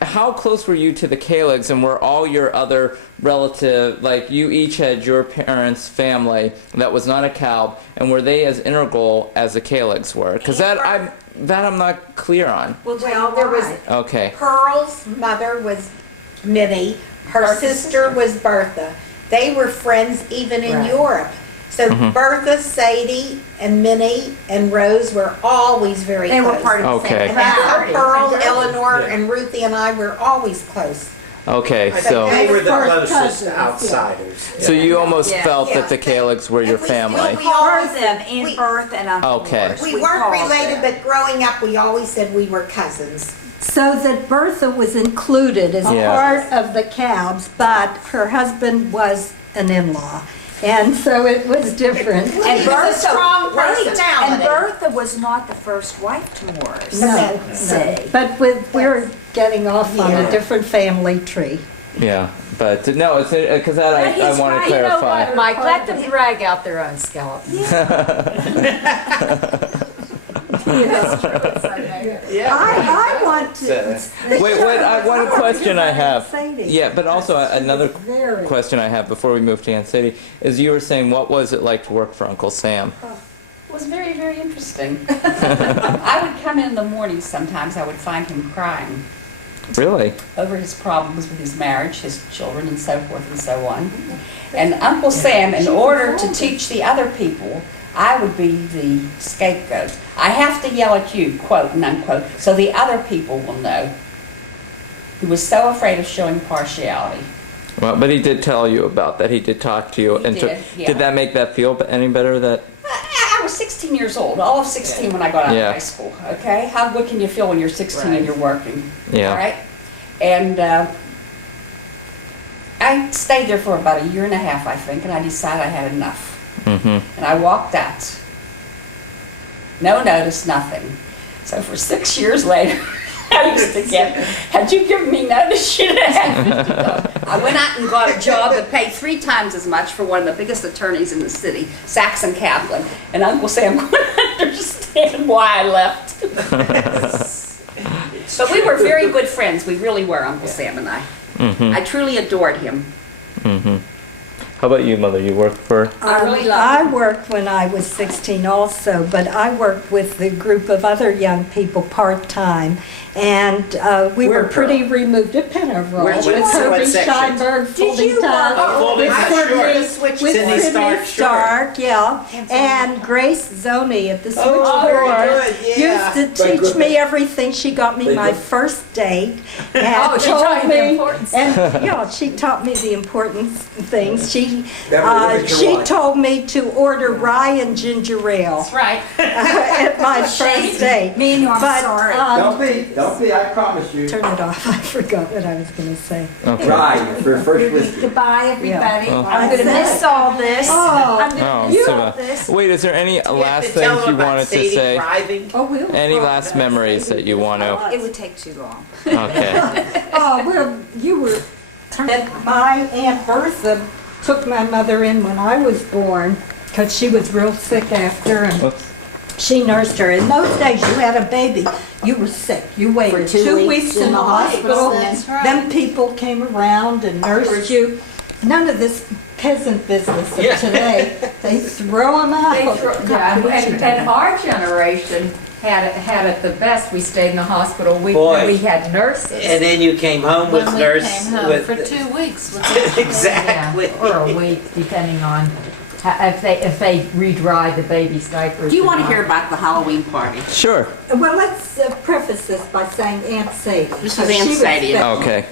how close were you to the Kaligs, and were all your other relative, like you each had your parents' family that was not a Kalb, and were they as integral as the Kaligs were? Because that I'm not clear on. Well, there was Okay. Pearl's mother was Minnie. Her sister was Bertha. They were friends even in Europe. So Bertha, Sadie, and Minnie and Rose were always very They close. were part of the Okay. same And that's how family. Pearl, Eleanor, and Ruthie and I were always close. Okay, I think so they were the First closest cousins, yeah. outsiders. so you almost Yeah. felt Yeah. that the Kaligs were your And we family. still- Called them in we- birth and Uncle Okay. Morris. We weren't called related, them. but growing up, we always said we were cousins. So that Bertha was included as Yeah. part of the Kalbs, but her husband was an in-law. And so it was different. And And Bertha, strong wait, personality. And Bertha was not the first wife to Morris. No, Say. but we're getting off on a different family tree. Yeah, but no, it's because that I he's want right. to You know clarify. Mike, let them drag out their own skeleton. I want to. Wait, one question I have. Sadie. Yeah, but also another Very. question I have before we move to Aunt Sadie is you were saying what was it like to work for Uncle Sam? It was very, very interesting. I would come in the morning sometimes, I would find him crying Really? over his problems with his marriage, his children, and so forth and so on. And Uncle Sam, in order to teach the other people, I would be the scapegoat. I have to yell at you, quote and unquote, so the other people will know. He was so afraid of showing partiality. Well, but he did tell you about that. He did talk to you. He did, yeah. Did that make that feel any better? That I was 16 years old, all of 16 when I got out Yeah. of high school, okay? How good can you feel when you're 16 and you're working? Yeah. All right? And I stayed there for about a year and a half, I think, and I decided I had enough. Mm-hmm. And I walked out. No notice, nothing. So for 6 years later, I used to get, had you given me notice, you'd have $50. I went out and got a job that paid 3 times as much for one of the biggest attorneys in the city, Saxon Kaplan. And Uncle Sam couldn't understand why I left. But we were very good friends. We really were, Uncle Sam and I. Mm-hmm. I truly adored him. Mm-hmm. How about you, Mother? You worked for? I really loved I him. worked when I was 16 also, but I worked with a group of other young people part-time, and we Where, were pretty removed at Pennerville Where- with what Herbie section? Steinberg, folding you work- time, folding with time, Courtney- sure. with Cindy Courtney Stark, sure. Stark, yeah, and Grace Zoney at the Oh, very switchboard good, yeah. used to teach me everything. She got me my first date, and Oh, she told taught you the me, importance. and yeah, she taught me the important things. That was She your wife. told me to order rye and ginger ale That's right. at my first date. Me and you, I'm But, sorry. Don't be, I promise you. Turn it off, I forgot what I was going to say. Okay. Try for first whiskey. Goodbye, everybody. Oh. I'm going to miss all this. Oh. I'm going Oh, to miss so, all this. wait, is there any You have last to tell things them you about wanted to Sadie say? driving. Oh, we'll Any last memories that you want to? It would take too long. Okay. Oh, well, you were, my Aunt Bertha took my mother in when I was born, because she was real sick after, and Oops. She nursed her. In those days, you had a baby, you were sick. You waited For 2 2 weeks weeks in the hospital. That's right. Then people came around and nursed you. None of this peasant business of today. They throw them out. And our generation had it the best. We stayed in the hospital. We Boy. had nurses. And then you came home with When we nurse came home with for 2 weeks. with exactly. Yeah, or a week, depending on if they re-dry the baby's diapers. Do you or want to not. hear about the Halloween party? Sure. Well, let's preface this by saying Aunt Sadie. This is Aunt Sadie. Okay.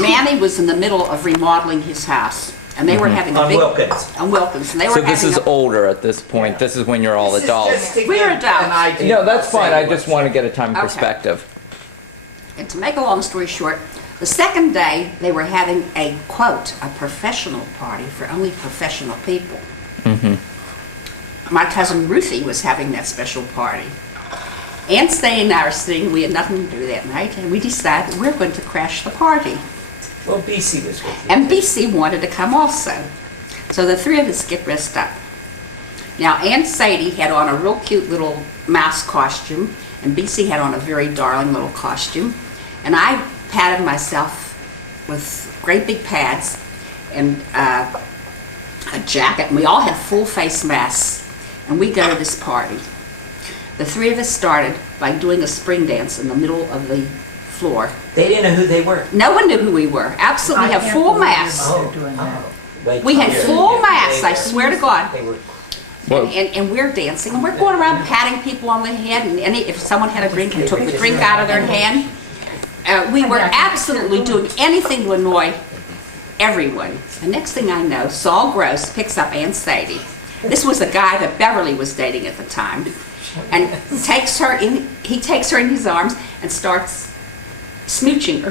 Manny was in the middle of remodeling his house, and they were having a On big... Wilkins. On Wilkins. And they were So this having is a... older at this point. This is when you're all adults. We're adults. No, that's fine. I just want to get a time Okay. perspective. And to make a long story short, the second day, they were having a, quote, a professional party for only professional people. My cousin Ruthie was having that special party. Aunt Stay and I are sitting, we had nothing to do that night, and we decided we're going to crash the party. Well, BC was with you. And BC wanted to come also. So the three of us get dressed up. Now, Aunt Sadie had on a real cute little mouse costume, and BC had on a very darling little costume. And I padded myself with great big pads and a jacket, and we all had full face masks. And we go to this party. The three of us started by doing a spring dance in the middle of the floor. They didn't know who they were. No one knew who we were. Absolutely, we I had can't full believe masks. they're doing that. Wait We till had you're- full they masks, I were- swear to God. They were Well, And we're dancing, and we're going around patting people on the head, and if someone had a drink and took the drink out of their hand, we were absolutely doing anything to annoy everyone. The next thing I know, Saul Gross picks up Aunt Sadie. This was a guy that Beverly was dating at the time, and takes her in. He takes her in his arms and starts smooching her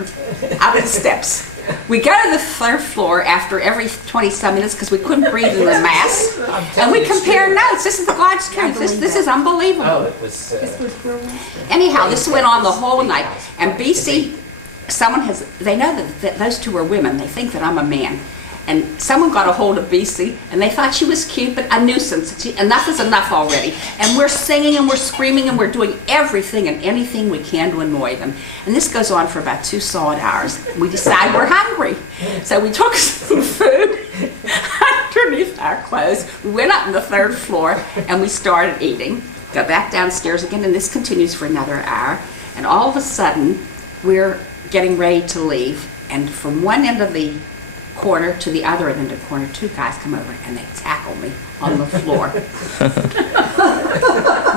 out of the steps. We go to the third floor after every 20-some minutes because we couldn't breathe in the mask, and we compare notes. This is the God's truth. This is unbelievable. Oh, it was. Anyhow, this went on the whole night, and BC, they know that those two are women. They think that I'm a man. And someone got a hold of BC, and they thought she was cute, but a nuisance. Enough is enough already. And we're singing, and we're screaming, and we're doing everything and anything we can to annoy them. And this goes on for about 2 solid hours. We decide we're hungry. So we took some food underneath our clothes. We went up on the 3rd floor, and we started eating. Go back downstairs again, and this continues for another hour. And all of a sudden, we're getting ready to leave. And from one end of the corner to the other end of the corner, 2 guys come over and they tackle me on the floor.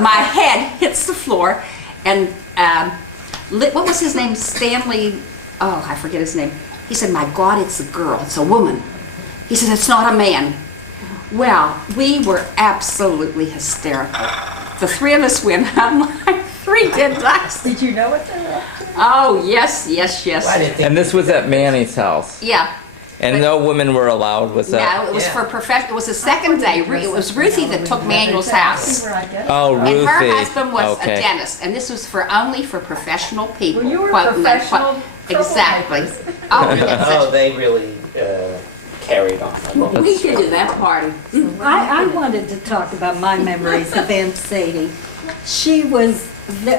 My head hits the floor, and what was his name? Stanley, oh, I forget his name. He said, "My God, it's a girl, it's a woman." He said, "It's not a man." Well, we were absolutely hysterical. The 3 of us went home like 3 dead ducks. Did you know what they were? Oh, yes, yes, yes. I didn't think. and this was at Manny's house. Yeah. And no women were allowed, was that? No, it was Yeah. for professional. It was the second day. It was Ruthie that took Manuel's house, Oh, Ruthie. and her husband was Okay. a dentist. And this was only for professional people. Well, you were quote, unquote. professional Exactly. troublemakers. Oh, we had Oh, such. they really carried on. We did that party. I wanted to talk about my memories of Aunt Sadie. She was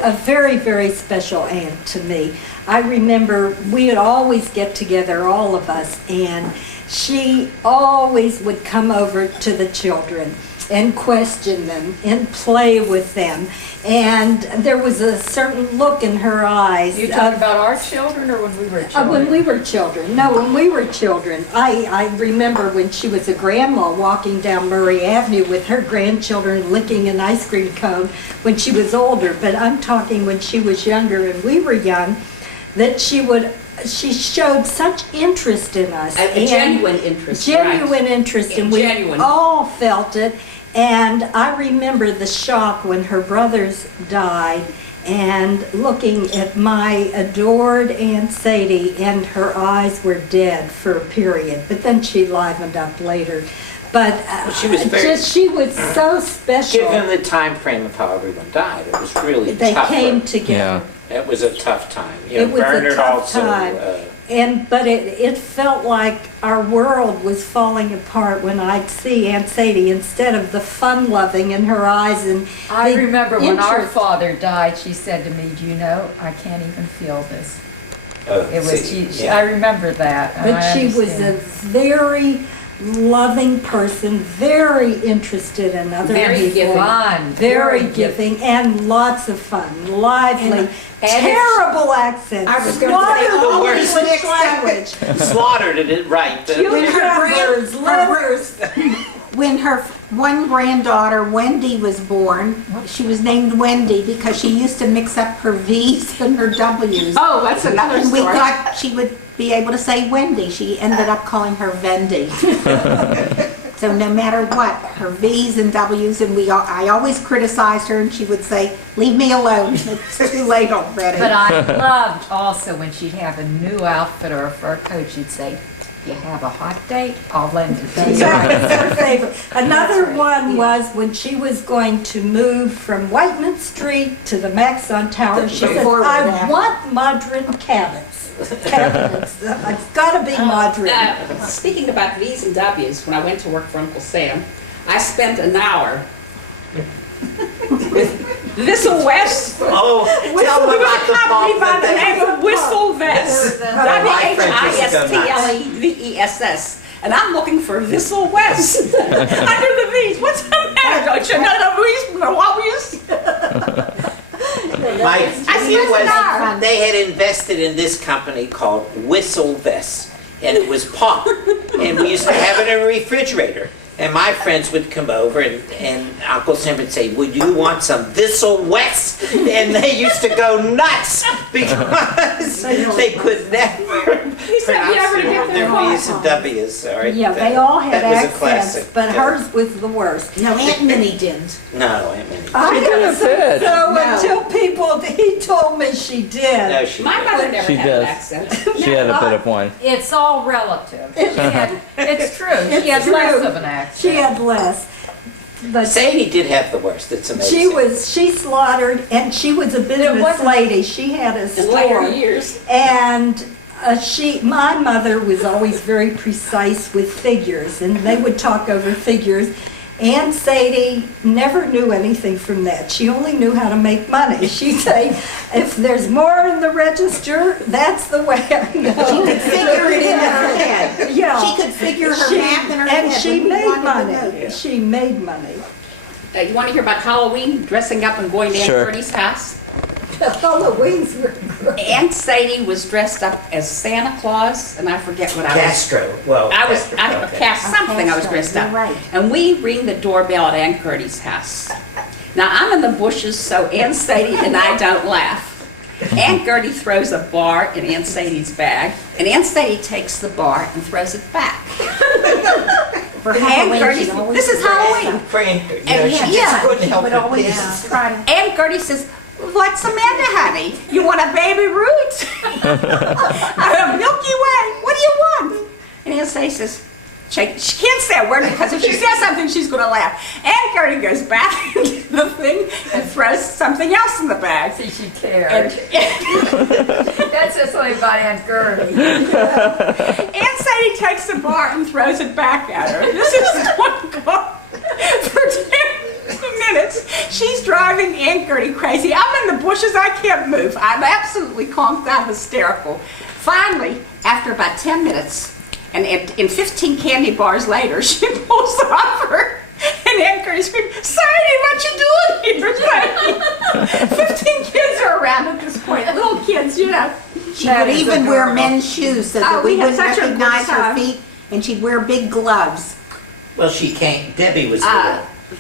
a very, very special aunt to me. I remember we would always get together, all of us, and she always would come over to the children and question them and play with them. And there was a certain look in her eyes. You talking about our children or when we were children? When we were children. No, when we were children. I remember when she was a grandma walking down Murray Avenue with her grandchildren licking an ice cream cone when she was older. But I'm talking when she was younger and we were young, that she showed such interest in us. A genuine interest. Genuine interest, and we Genuine. all felt it. And I remember the shock when her brothers died and looking at my adored Aunt Sadie, and her eyes were dead for a period, but then she livened up later. But She was very- she was so special. Given the time frame of how everyone died, it was really They tough. came together. It was a tough time. You know, It was a Bernard tough also. time. but it felt like our world was falling apart when I'd see Aunt Sadie instead of the fun-loving in her eyes and I the remember when our interest. father died, she said to me, "Do you know, I can't even feel this." It was, yeah. I remember that. and But I she was a understand. very loving person, very interested in other Very people. giving. Fun. Very giving and lots of fun, lively, terrible accents. I was going to say Slaughtered all the English English except language. Slaughtered it right. Cucumbers, livers. when her one granddaughter, Wendy, was born, she was named Wendy because she used to mix up her V's and her W's. Oh, that's another And we story. thought she would be able to say Wendy. She ended up calling her Vendy. So no matter what, her V's and W's, and I always criticized her, and she would say, "Leave me alone. It's too late already." But I loved also when she'd have a new outfit or a fur coat, she'd say, "You have a hot date? I'll lend it to you." That was her favorite. Another one was when she was going to move from Whiteman Street to the Maxon Tower. She said, Forward "I now. want modern cabinets. Cabinets. It's got to be modern." Speaking about V's and W's, when I went to work for Uncle Sam, I spent an hour with Whistle West. Oh, tell them about the company by the that name of Whistle Vest. My friend used to go nuts. WHISTLEVESS. And I'm looking for Whistle West. Under the V's. What's the matter? Don't you know the V's? No, obvious. They had invested in this company called Whistle Vest, and it was pop. And we used to have it in a refrigerator. And my friends would come over, and Uncle Sam would say, "Would you want some Whistle West?" And they used to go nuts because they could never pronounce their V's and W's. Sorry. Yeah, they all had That was a accents, classic. but Yeah. hers was the worst. No, Aunt Minnie didn't. No, Aunt Minnie. I She did a bit. So No. until he told me she did. No, she My didn't. mother never She had does. an accent. She had a bit of one. It's all relative. It's true. It's She had true. less of an accent. She had less. But Sadie did have the worst. It's amazing. she slaughtered, and she was a business wasn't- lady. She had a In later store. years. And my mother was always very precise with figures, and they would talk over figures. Aunt Sadie never knew anything from that. She only knew how to make money. She'd say, "If there's more in the register, that's the way I know." She could figure it in her head. Yeah. She could figure her math in her head. And she when we made wanted to money. know. She made money. You want to hear about Halloween, dressing up and going to Aunt Sure. Gertie's house? Halloween's were great. Aunt Sadie was dressed up as Santa Claus, and I forget what I was. Castro. Well, I was, Castro, I okay. cast something I was Castro, dressed you're up. right. And we ring the doorbell at Aunt Gertie's house. Now, I'm in the bushes, so Aunt Sadie and I don't laugh. Aunt Gertie throws a bar in Aunt Sadie's bag, and Aunt Sadie takes the bar and throws it back. For Aunt Halloween, Gertie, she'd always this is dress Halloween. up. Friend, you know, And she yeah, just couldn't help Would it. always try to. Aunt Gertie says, "What's the matter, honey? You want a baby Ruth? A Milky Way? What do you want?" And Aunt Sadie says, she can't say a word because if she says something, she's going to laugh. Aunt Gertie goes back into the thing and throws something else in the bag. See, she cared. And That's just something about Aunt Gertie. Aunt Sadie takes the bar and throws it back at her. This is going on for 10 minutes. She's driving Aunt Gertie crazy. I'm in the bushes. I can't move. I'm absolutely conked out, hysterical. Finally, after about 10 minutes, and in 15 candy bars later, she pulls off her. And Aunt Gertie screamed, "Sadie, what you doing here, Sadie?" 15 kids are around at this point, little kids, you know. She would even wear men's shoes so that Oh, we we had wouldn't such a good recognize her time. feet, and she'd wear big gloves. Well, she came. Debbie was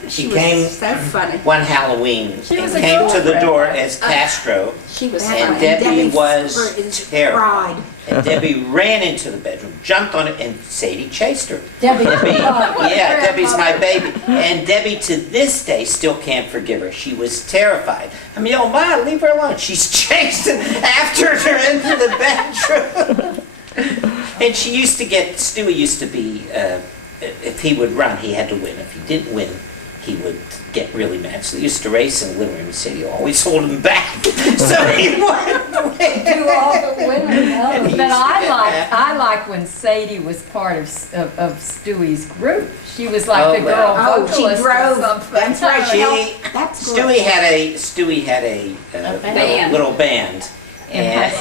She She came was so funny. one Halloween She and was a came to the girlfriend. door as Castro, She was That's and right. Debbie Debbie's was is terrified. pride. And Debbie ran into the bedroom, jumped on it, and Sadie chased her. Debbie, Yeah, Debbie's my baby. And Debbie to this day still can't forgive her. She was terrified. I mean, oh my, leave her alone. She's chasing after her into the bedroom. And she used to get, Stewie used to be, if he would run, he had to win. If he didn't win, he would get really mad. So they used to race in the living room, and Sadie always hold him back. So he wouldn't win. Do all the winning. And he But used to I get like mad. I like when Sadie was part of Stewie's group. She was like Oh, the girl well. Oh, she vocalist or drove. something. That's right. She, That's Stewie had a band. little band. And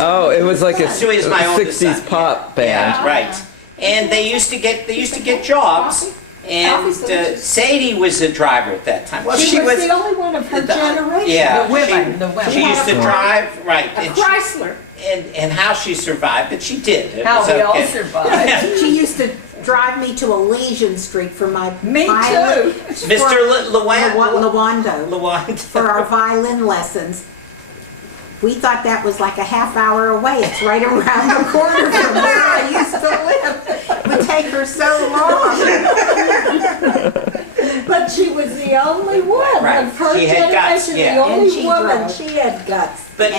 Oh, it was like a Stewie is my oldest 60s son. pop band. Yeah, right. And they used to get jobs. And Sadie was the driver at that time. Well, She was the only one of her generation. Yeah, The women, the women. She used to drive, right. A and Chrysler. and how she survived, but she did. It How was we all okay. survived. She used to drive me to Elysian Street for my Me violin- too. Mr. Lawando, Lawand. for our violin lessons. We thought that was like a half hour away. It's right around the corner from where I used to live. It would take her so long. But she was the only one Right. of her She had guts, generation, yeah. the And only she woman. drove. She had guts. But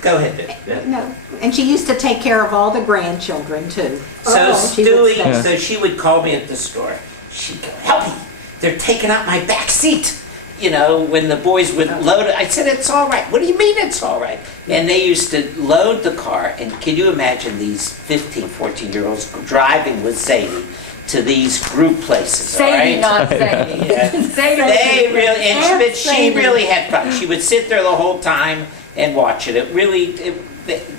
go ahead. No, and she used to take care of all the grandchildren too. So she would Stewie, say- so she would call me at the store. She'd go, "Helpy, they're taking out my back seat." You know, when the boys would load it, I said, "It's all right." "What do you mean it's all right?" And they used to load the car, and can you imagine these 15, 14-year-olds driving with Sadie to these group places, all Sadie, right? not Sadie. Yeah. Sadie. They really, but she Sadie. really had fun. She would sit there the whole time and watch it.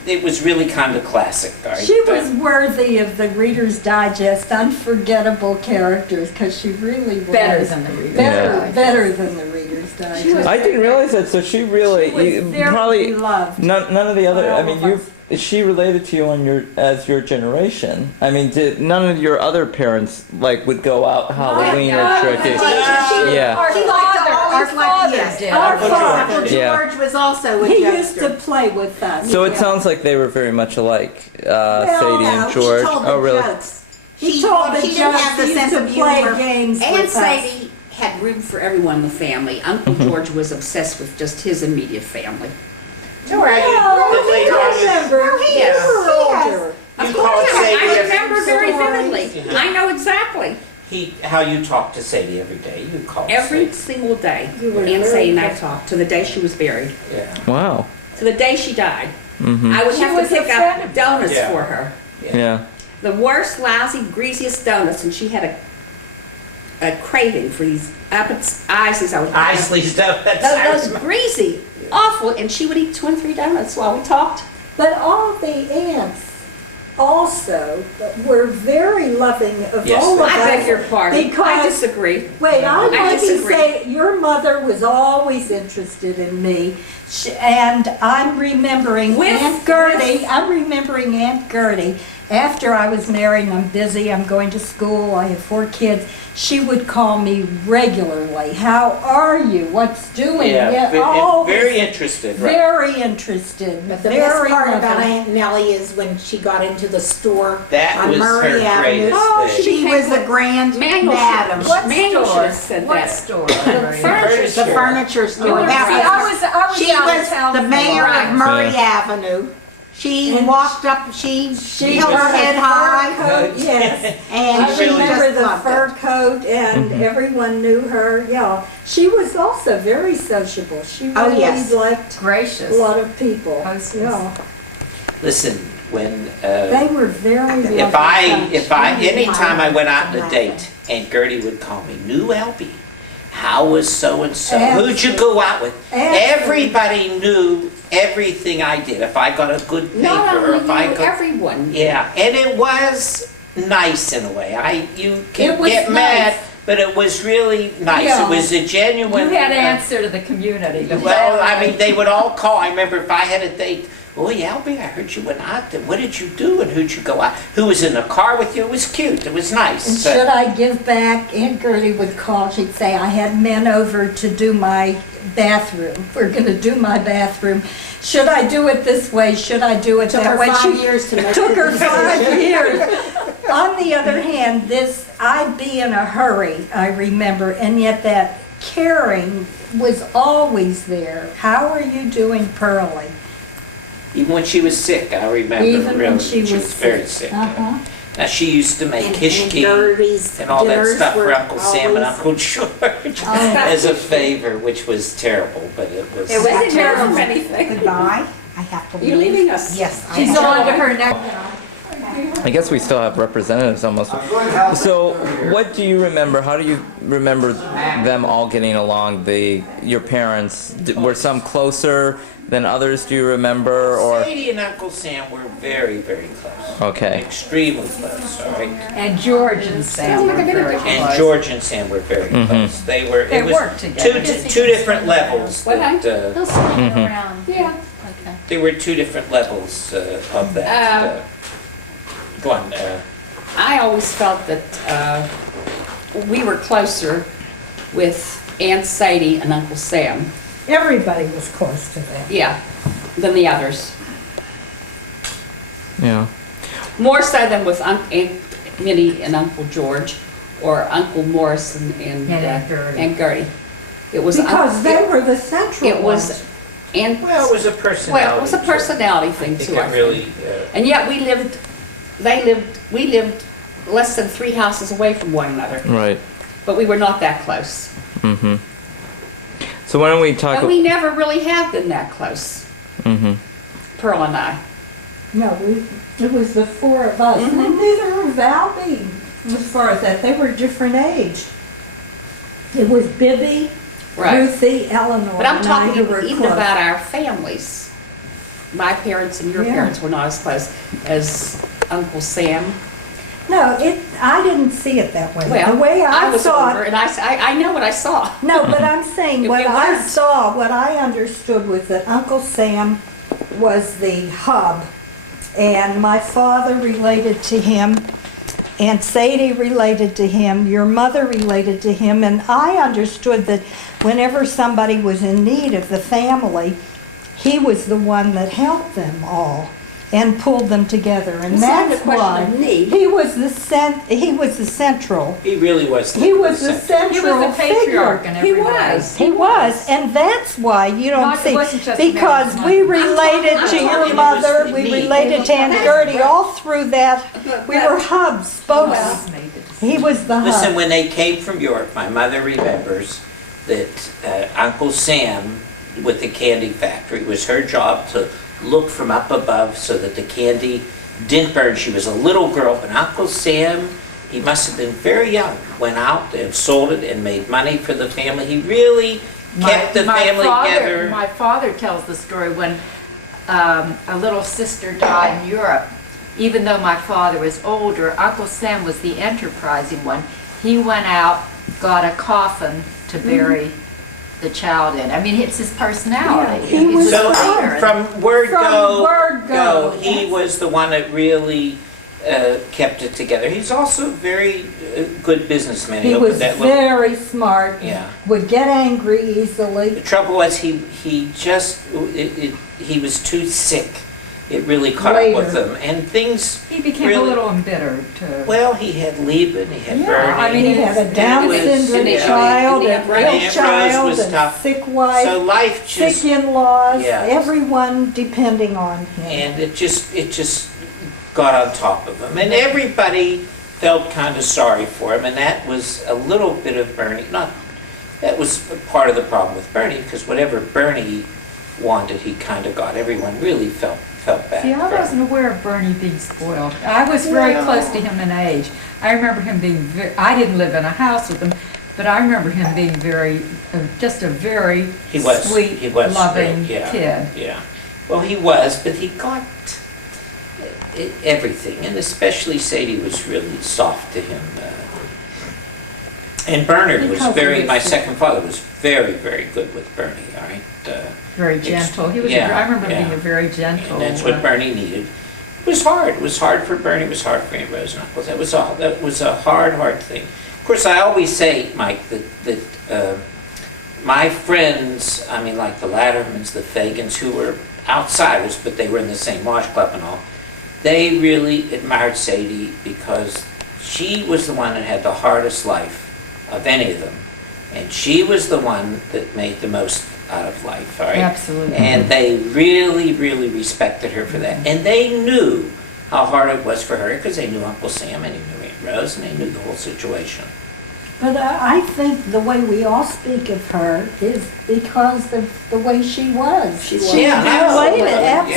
It was really kind of classic. All right? She was worthy of the Reader's Digest unforgettable characters because she really was. Better than the Reader's Better, better than the Reader's Digest. I didn't realize that. So she really She was very probably beloved none of the other. by I all mean, of you. us. Is she related to you on as your generation? I mean, did none of your other parents would go out Halloween or trick or Yeah. Our She liked to father, our always like- father yes. did. Our Uncle father. Uncle Yeah. George was also a He used jokester. to play with us. So it sounds like they were very much alike, Sadie no, and He George. told Oh, the really? jokes. He told the she didn't have the jokes, he sense used of to play humor. games Aunt with us. Sadie had room for everyone in the family. Uncle George was obsessed with just his immediate family. All right. Oh, The later on, remember, Yes. you were older. Of called course, Sadie I every- remember very vividly. Yeah. I know exactly. how you talk to Sadie every day. You call Every Sadie. single day, You were Aunt very Sadie and I good. talked to the day she was buried, Yeah. Wow. to the day she died. Mm-hmm. I would She have to was a pick friend up of donuts Yeah. for her. Yeah. The worst, lousy, greasiest donuts, and she had a craving for these Isley's. I would Isley stuff. That's those greasy, awful, and she would eat 2 and 3 donuts while we talked. But all the aunts also were very loving of Yes, all of us. I beg your pardon. I Because, disagree. wait, I might disagree. say your mother was always interested in me. And I'm remembering Aunt Gertie, after I was married and I'm busy, I'm going to school, I have 4 kids, she would call me regularly. How are you? What's doing? Always very interested. Right. very interested. But the very best part about loving. Aunt Nellie is when she got into the store That on was Murray her Avenue. greatest Oh, thing. She was a grand Manuel madam. What Manuel should have said What that. store? The furniture store. That was- I She out of was town the for mayor a while. of Murray Avenue. She And walked up, she held her wore head a high, fur coat, yes. and I she remember just the loved fur it. coat, and everyone knew her. Yeah, she was also very sociable. She Oh, really yes. liked Gracious. a lot of people. Hostess. Yeah, Listen, when they were very. anytime I went out on a date, Aunt Gertie would call me, "New Albie, how was so and so? Who'd you go out with?" Everybody knew everything I did. If I got a good Not paper, or only if I you, got everyone. yeah, and it was nice in a way. You can It was get mad, nice. but it was really nice. Yeah. It was a genuine. You had to answer to the community. the Well, I family. mean, they would all call. I remember if I had a date, "Oh, yeah, Albie, I heard you went out. What did you do? And who'd you go out? Who was in the car with you?" It was cute. It was nice. And should I give back? Aunt Gertie would call. She'd say, "I had men over to do my bathroom. We're going to do my bathroom. Should I do it this way? Should I do it Took that her way?" 5 years to make Took the her 5 decision. years. On the other hand, I'd be in a hurry, I remember, and yet that caring was always there. "How are you doing, Pearlie?" Even when she was sick, I remember. Even when really, she was very sick. Uh-huh. Now, she used to make And kishki Gertie's and all that dinners stuff for were Uncle Sam and always- Uncle George as a favor, which was terrible, but it was... It was Wasn't terrible. anything. Goodbye. I have to leave. You leaving us? Yes. I She's have to on to leave. her next. I guess we still have representatives almost. So, what do you remember? How do you remember them all getting along? Your parents, were some closer than others? Do you remember? Or Sadie and Uncle Sam were very, very close. okay, Extremely close, all right? And George and Sam were very And close. George and Sam were very close. They were. They It was worked together. two different levels. What, That, They'll swing around. Yeah. Okay. there were two different levels of that. Go on. I always felt that we were closer with Aunt Sadie and Uncle Sam, Everybody was close to them. yeah, than the others. yeah. More so than with Aunt Minnie and Uncle George, or Uncle Morris and Aunt Gertie. Aunt Gertie. It was Because they were the central It was ones. Aunt. Well, it was a personality. Well, it was a personality I thing think too. it I think. really. And yet we lived less than 3 houses away from one another, Right. but we were not that close. Mm-hmm. So why don't we talk? And we never really have been that close, Mm-hmm. Pearl and I. No, it was the four of us. Mm-hmm. And neither were Valby as far as that. They were different age. It was Bibby, Right. Ruthie, Eleanor, But I'm and talking I who were even close. about our families. My parents and your Yeah. parents were not as close as Uncle Sam. No, I didn't see it that way. Well, The way I was saw older, it. and I know what I saw. No, but I'm saying If what we I weren't. saw, what I understood was that Uncle Sam was the hub, and my father related to him, Aunt Sadie related to him, your mother related to him, and I understood that whenever somebody was in need of the family, he was the one that helped them all and pulled them together, and It's not a that's question why of need. he was the central. He really was. He was the center. He central was the patriarch figure. in every way. He was, and that's why you don't Not- it see, wasn't just because marriage, we not- related to I'm your talking mother, about we me. related to Aunt Gertie, all through that, we were hubs, spokes. He was the Listen, hub. when they came from York, my mother remembers that Uncle Sam with the candy factory, it was her job to look from up above so that the candy didn't burn. She was a little girl, and Uncle Sam, he must have been very young, went out and sold it and made money for the family. He really kept the family together. My father tells the story when a little sister died in Europe. Even though my father was older, Uncle Sam was the enterprising one. He went out, got a coffin to bury the child in. I mean, it's his personality. Yeah, he was a So leader. from word From word go, he yes. was the one that really kept it together. He's also a very good businessman. He opened was that little- very smart, Yeah. would get angry easily. The trouble was he just he was too sick. It really caught up with Later. him, and things. He became really, a little embittered too. Well, he had Lieben, he had Yeah, Bernie. I mean, He had a Down was- syndrome and the- child, and a the- real and Rose child, was a tough. sick wife. So life just sick in-laws, Yeah. everyone depending on him. and it just got on top of him, and everybody felt kind of sorry for him, and that was a little bit of Bernie. That was part of the problem with Bernie, because whatever Bernie wanted, he kind of got. Everyone really felt bad. See, I for him. wasn't aware of Bernie being spoiled. I was very Well- close to him in age. I remember him being I didn't live in a house with him, but I remember him being just a very He was. sweet, He was. loving yeah, kid. Yeah. Well, he was, but he got everything, and especially Sadie was really soft to him. And Bernard was Because he very. was My sick. second father was very, very good with Bernie. All right. Very gentle. He was. Yeah, I remember him yeah. being a very gentle. And that's what Bernie needed. It was hard. It was hard for Bernie. It was hard for Aunt Rose and Uncle. That was a hard thing. Of course, I always say, Mike, that my friends, I mean, like the Lattermans, the Fagans, who were outsiders, but they were in the same wash club and all, they really admired Sadie because she was the one that had the hardest life of any of them. And she was the one that made the most out of life, all right? Absolutely. And they really, really respected her for that. And they knew how hard it was for her, because they knew Uncle Sam and he knew Aunt Rose and they knew the whole situation. But I think the way we all speak of her is because of the way she was. She was. She Yeah, related, absolutely.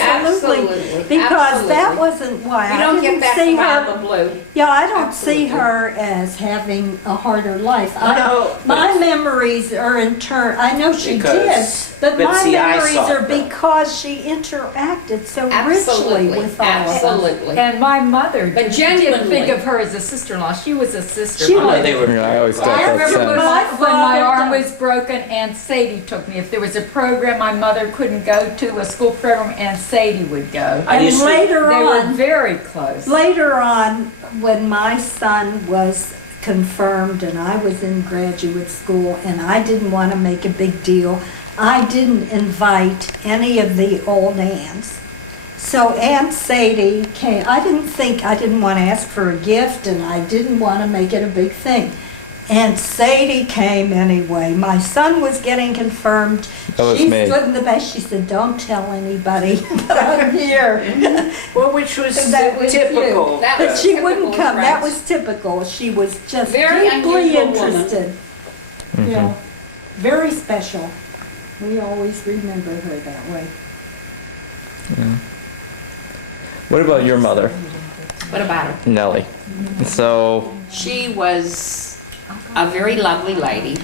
absolutely. Because that wasn't why You I don't get didn't that see from out of her. the blue. Yeah, I don't see Absolutely. her as having a harder life. No, My but- memories are in turn, I know she did, Because- but but my see, I memories saw are her. because she interacted so richly Absolutely, with all of us. absolutely. And my mother But didn't genuinely. think of her as a sister-in-law. She was a sister. She I know was. they were. Yeah, I always got I that remember sense. when my Father arm died. was broken, Aunt Sadie took me. If there was a program my mother couldn't go to, a school program, Aunt Sadie would go. I And used to- later They were on, very close. later on, when my son was confirmed and I was in graduate school and I didn't want to make a big deal, I didn't invite any of the old aunts. So Aunt Sadie came. I didn't want to ask for a gift and I didn't want to make it a big thing. Aunt Sadie came anyway. My son was getting confirmed. That was She me. stood in the back. She said, "Don't tell anybody that I'm here." Well, which was That was typical. That But was she typical wouldn't come. That French. was typical. She was just Very deeply unusual woman. interested. You know, very special. We always remember her that way. What about your mother, What about her? Nellie? So, She was a very lovely lady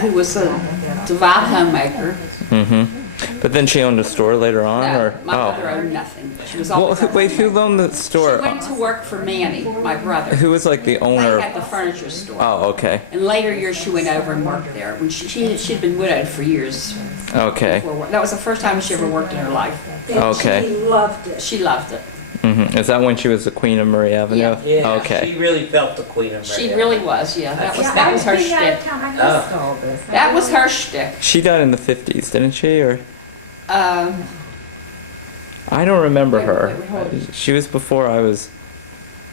who was a devout homemaker. but then she owned a store later on, No, or my mother owned nothing. She was Well, always wait, who owned the She store? went to work for Manny, my brother. Who was like the They owner? had the furniture store. Oh, okay, In later years, she went over and worked there. When she'd been widowed for years. okay, That was the first time she ever worked in her life. And Okay. She loved it. She loved it. Is that when she was the queen of Murray Avenue? Yeah, Okay. she really felt the Queen of She Mary. really was, yeah. That was her shtick. Oh. That was her shtick. She died in the 50s, didn't she? Or Um, I don't remember her. wait, hold on. She was before I was.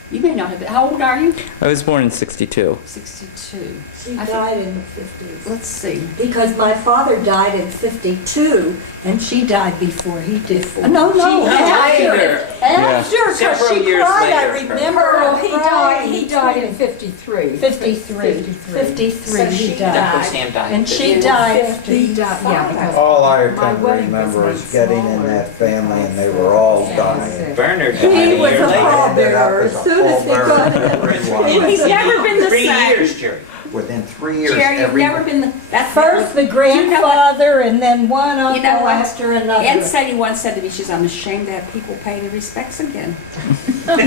You may not have been. How old are you? I was born in '62. 62. She I think- died in the 50s. Let's see. Because my father died in 52, and she died before he did. Before. No, She after. later. After, because Several she years cried. I later. remember Pearl, her he crying. died in 53. 53. 53 So he she died. Uncle Sam died. And she Yeah. died. He died, yeah, because All I My can wedding was remember made is getting in smaller that family and they were all dying. Bernard died He a was year a later. pallbearer as soon as he got in. In He's never been the 3 same. years, Jerry. Within 3 years, Jerry, you've every never been the. That's First the You know what? grandfather, and then one You know uncle what? after another. Aunt Sadie once said to me, she says, "I'm ashamed to have people pay their respects again." Well, no,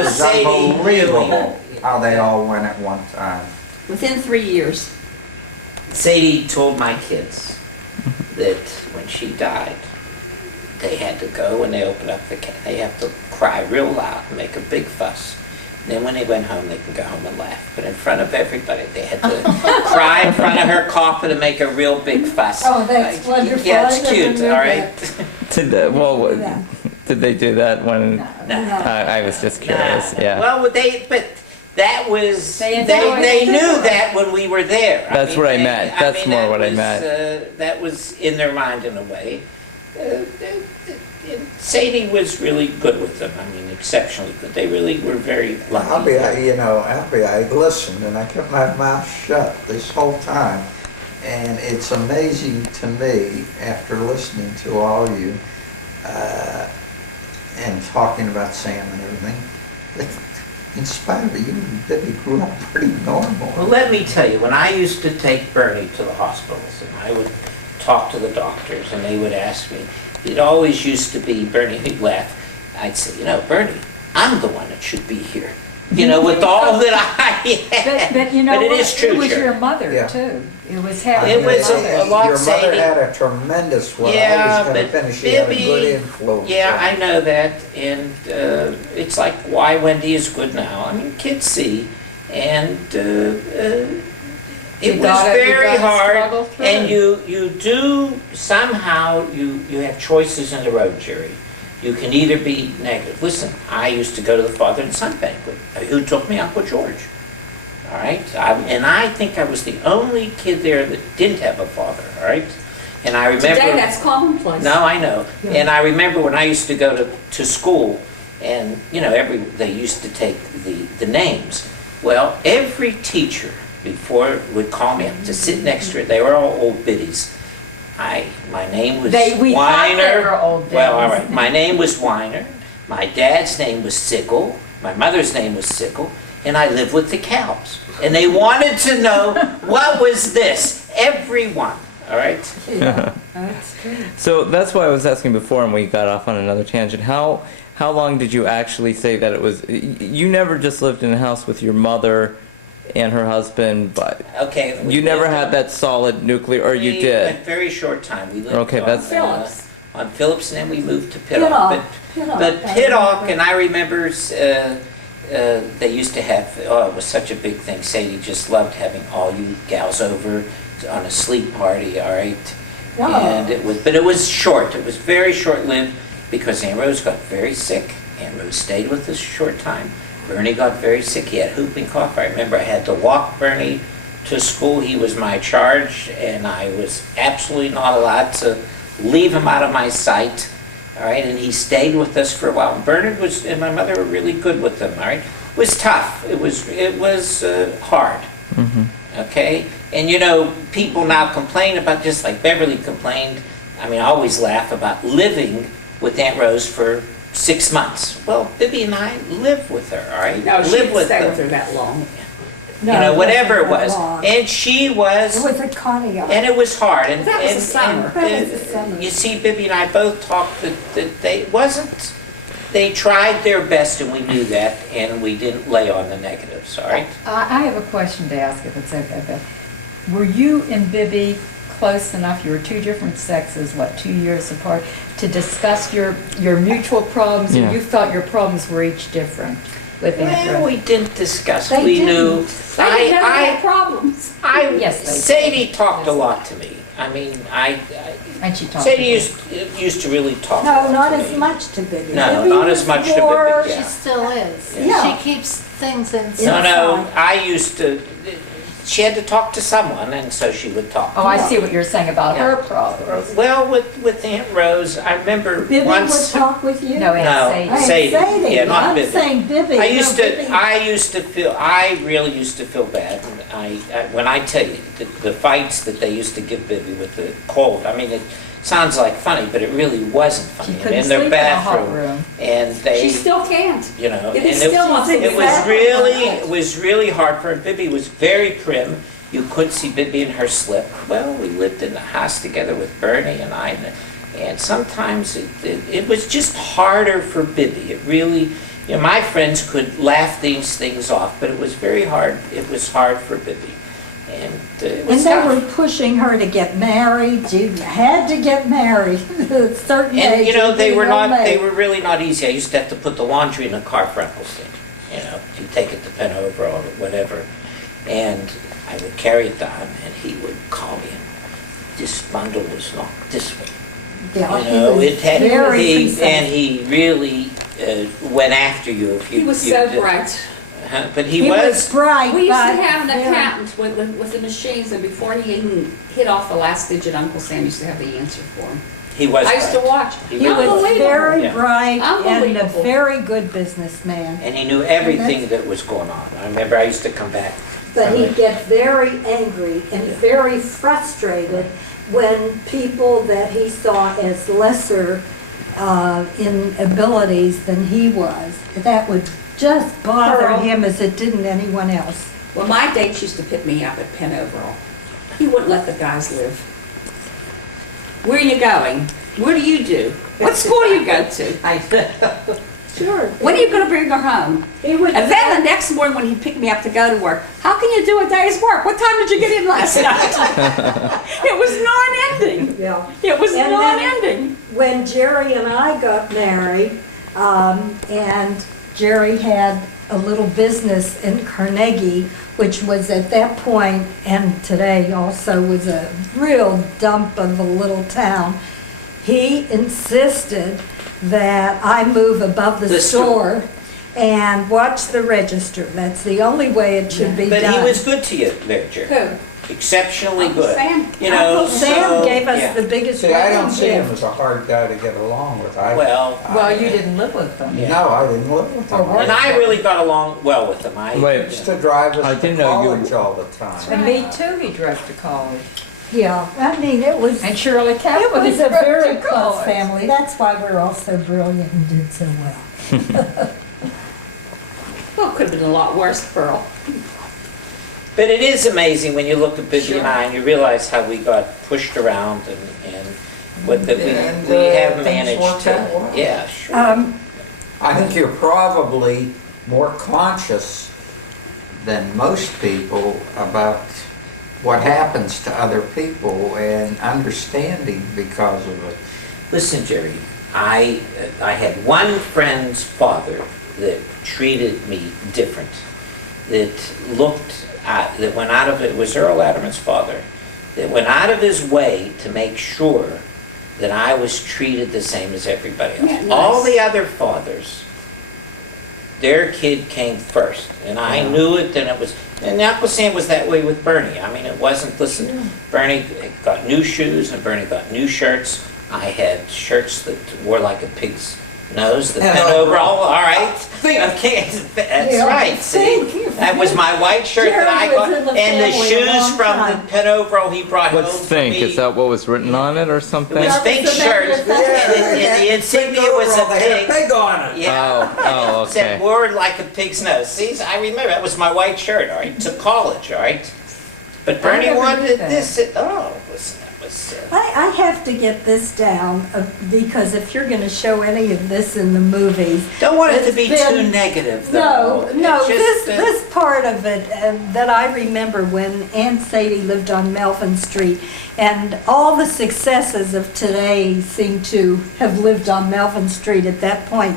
It was Sadie really, unbelievable how they all went at one time. Within 3 years. Sadie told my kids that when she died, they had to go and they opened up the they have to cry real loud and make a big fuss. And then when they went home, they can go home and laugh. But in front of everybody, they had to cry in front of her coffin and make a real big fuss. Oh, that's wonderful. Yeah, I it's never cute, knew all right? Did they do that when? No. I was just curious. Yeah. Well, but that was, They they enjoyed knew it. that when we were there. That's what I meant. That's more that what I was, meant. That was in their mind in a way. Sadie was really good with them. I mean, exceptionally good. They really were very lucky. I listened and I kept my mouth shut this whole time. And it's amazing to me, after listening to all of you, and talking about Sam and everything, that in spite of it, you really grew up pretty normal. Well, let me tell you, when I used to take Bernie to the hospitals, and I would talk to the doctors, and they would ask me, it always used to be, Bernie, he'd laugh, I'd say, Bernie, I'm the one that should be here. With all that I had. But you know But it what? is true, It was Jerry. your mother, Yeah. too. It was having It your was mother. a lot, Your Sadie. mother had a tremendous, what I Yeah, was going to but finish, she had a Bibby- good influence. Yeah, on I me. know that, and it's like why Wendy is good now. I mean, kids see, and it You was gotta- you very gotta hard. struggle through And it. you do somehow you have choices in the road, Jerry. You can either be negative. Listen, I used to go to the Father and Son banquet. Who took me? Uncle George. All right, and I think I was the only kid there that didn't have a father. All right, And I remember. Today, that's commonplace. No, I know. And I remember when I used to go to school, and, you know, they used to take the names. Well, every teacher before would call me up to sit next to her. They were all old biddies. My name was We thought they Weiner. were old Well, all days. right. My name was Weiner. My dad's name was Sickle. My mother's name was Sickle. And I lived with the Kalbs. And they wanted to know, what was this? Everyone. All right? Yeah, that's true. So that's why I was asking before, and we got off on another tangent. How long did you actually say that it was? You never just lived in a house with your mother and her husband, but Okay. you never had that solid nuclear, or you did? A very short time. We lived Okay, that's- Phillips. on Phillips, and then we moved to Pittock. Pittock. But Pittock, and I remember they used to have, it was such a big thing. Sadie just loved having all you gals over on a sleep party, all right? And but it was short. It was very short-lived because Aunt Rose got very sick. Aunt Rose stayed with us a short time. Bernie got very sick. He had whooping cough. I remember I had to walk Bernie to school. He was my charge, and I was absolutely not allowed to leave him out of my sight. All right, and he stayed with us for a while. Bernard and my mother were really good with him. All right, it was tough. It was hard. Mm-hmm. Okay, and you know, people now complain about, just like Beverly complained. I mean, I always laugh about living with Aunt Rose for 6 months. Well, Bibby and I live with her. All right, No, she live didn't with stay them. with her that long. You know, whatever it was, long. and she was. It was a Conneaut. And it was hard, and That was the summer. That was the summer. you see, Bibby and I both talked that they wasn't. They tried their best, and we knew that, and we didn't lay on the negatives. All right. I have a question to ask, if it's okay, but were you and Bibby close enough, you were two different sexes, 2 years apart, to discuss your mutual problems, Yeah. or you thought your problems were each different with Aunt Well, Rose? we didn't discuss. They We didn't. knew. They didn't know they had problems. Yes, they did. Sadie talked a lot to me. I mean, And she talked Sadie to me. used to really talk. a No, lot not to as me. much to Bibby. No, Bibby not as was much to more- Bibby, She yeah. still is. Yeah. She keeps things inside. No, I used to. She had to talk to someone, and so she would talk. Oh, I see what you're saying about her problems. Well, with Aunt Rose, I remember Bibby once. would talk with you? No, Aunt No, Sadie. Aunt Sadie. Yeah, not I'm Bibby. saying Bibby. I No, used Bibby. to. I really used to feel bad. When I tell you the fights that they used to give Bibby with the cold. I mean, it sounds like funny, but it really wasn't funny. She couldn't in their sleep in a hot bathroom, room. and they. She still can't. You know, It and still wants to it be was back. really hard for her. Bibby was very prim. You could see Bibby in her slip. Well, we lived in the house together with Bernie and I, and sometimes it was just harder for Bibby. It really, you know, my friends could laugh these things off, but it was very hard. It was hard for Bibby, and it And was they tough. were pushing her to get married. You had to get married at a certain age. And you know, they to were be not. homemade. They were really not easy. I used to have to put the laundry in a car for Uncle Sam. You know, to take it to Penover or whatever, and I would carry it down, and he would call me, and this bundle was not this way. Yeah, You know, he it was had very he, precise. and he really went after you if you. He was you so did- bright. But He was bright. We used to but have an very- accountant with the machines, and before he even hit off the last digit, Uncle Sam used to have the answer for him. he was. I used to bright. watch. He He was Unbelievable. very Yeah. bright and a Unbelievable. very good businessman. And he knew everything that was going on. I remember I used to come back. But from he'd it. get very angry and Yeah. very frustrated when people that he saw as lesser in abilities than he was. That would just bother Pearl. him as it didn't anyone else. Well, my dates used to pick me up at Penover. He wouldn't let the guys live. Where are you going? What do you do? What school do you go to? Sure. When are you going to bring her home? He would. And then the next morning when he picked me up to go to work, how can you do a day's work? What time did you get in last night? It was non-ending. Yeah. It was And then- non-ending. When Jerry and I got married, and Jerry had a little business in Carnegie, which was at that point, and today also, was a real dump of a little town. He insisted that I move above the The store. store and watch the register. That's the only way it should be But done. he was good to you there, Jerry. Who? Exceptionally Uncle good. Sam. You know, Uncle Sam so, gave us yeah. the biggest See, I don't wedding see him gift. as a hard guy to get along with. Well, Well, you didn't live with them. yeah. No, I didn't live with him. And I really got along well with him. I Wait. Used to drive I us to didn't know you- college all the time. And me too, he drove to college. Yeah, I mean, it was, And Shirley it Kaplan was a drove very to close college. family. That's why we're all so brilliant and did so well. Well, it could have been a lot worse, Pearl. But it is amazing when you look at Bibi Sure. and I and you realize how we got pushed around and what that And, we have things managed worked out to. well. Yeah, sure. I think you're probably more conscious than most people about what happens to other people and understanding because of it. Listen, Jerry, I had one friend's father that treated me different, that looked at, that went out of it was Earl Adderman's father, that went out of his way to make sure that I was treated the same as everybody else. Yeah, nice. All the other fathers, their kid came first, and I knew it, and it was, and Uncle Sam was that way with Bernie. I mean, it wasn't, listen, Bernie got new shoes, and Bernie got new shirts. I had shirts that wore like a pig's nose, the And pen overall, overall. all right. Okay, that's Yeah, right, see? think. That was my white shirt that I Jerry was got, in the and the family a shoes long from time. the pen overall he brought home What's for think? me. Is that what was written on it or It something? was That pink was the shirt, magazine. and the insignia was a They had pig. pig on it. Yeah. Oh, Said okay. word like a pig's nose. See, I remember, that was my white shirt, all right, to college, all right? But Bernie never wanted knew that. this, oh, listen, that was, I have to get this down because if you're going to show any of this in the movies, don't want it to It's be been- too negative, though. no, It's just, this part of it that I remember when Aunt Sadie lived on Melvin Street, and all the successes of today seem to have lived on Melvin Street at that point.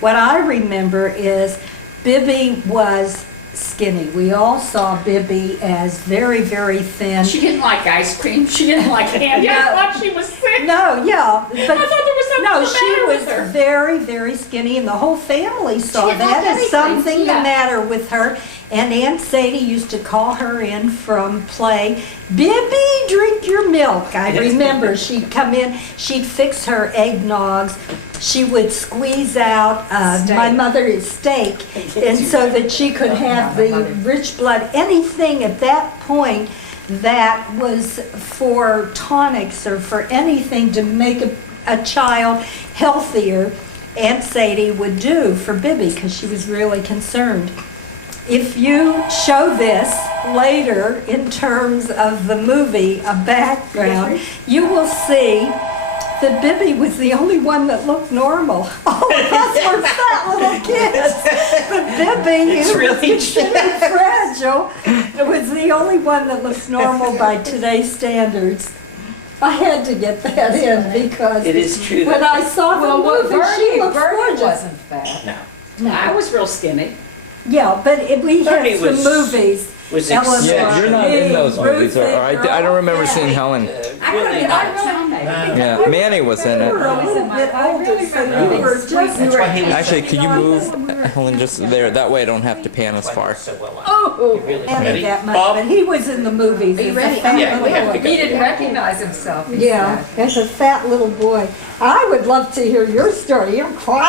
What I remember is Bibi was skinny. We all saw Bibi as very, very thin. She didn't like ice cream. She didn't like candy. I thought she was sick. No, yeah, but I thought there was something no, the she matter was with her. very, very skinny, and the whole family saw didn't like that as anything, something yeah. the matter with her. And Aunt Sadie used to call her in from play, Bibi, drink your milk. I remember she'd come in, she'd fix her eggnogs, she would squeeze out my mother's steak, and so that she could have the rich blood, anything at that point that was for tonics or for anything to make a child healthier, Aunt Sadie would do for Bibi because she was really concerned. If you show this later in terms of the movie, a background, you will see that Bibi was the only one that looked normal. All of us were fat little kids. But Bibi, It's who really was very fragile, was the only one that looks normal by today's standards. I had to get that in because It is true when that- I saw the Well, movie, she looked Bernie gorgeous. wasn't fat. No. I was real skinny. Yeah, but we Bernie had some was- movies. was Eleanor, Yeah, you're not in those me, movies, or Ruth, I don't remember yeah. seeing Helen. Really I not. really Yeah, Manny was in You were it. a little bit older, so you were just. That's why he was Actually, could you move Helen just there? That way I don't have to pan as far. so well. Oh, Really Any ready? that much, Bob? but he was in the movies Are you as ready? a fat Yeah, we have little to boy. go. He didn't recognize himself. he Yeah, said. as a fat little boy. I would love to hear your story. You're quiet.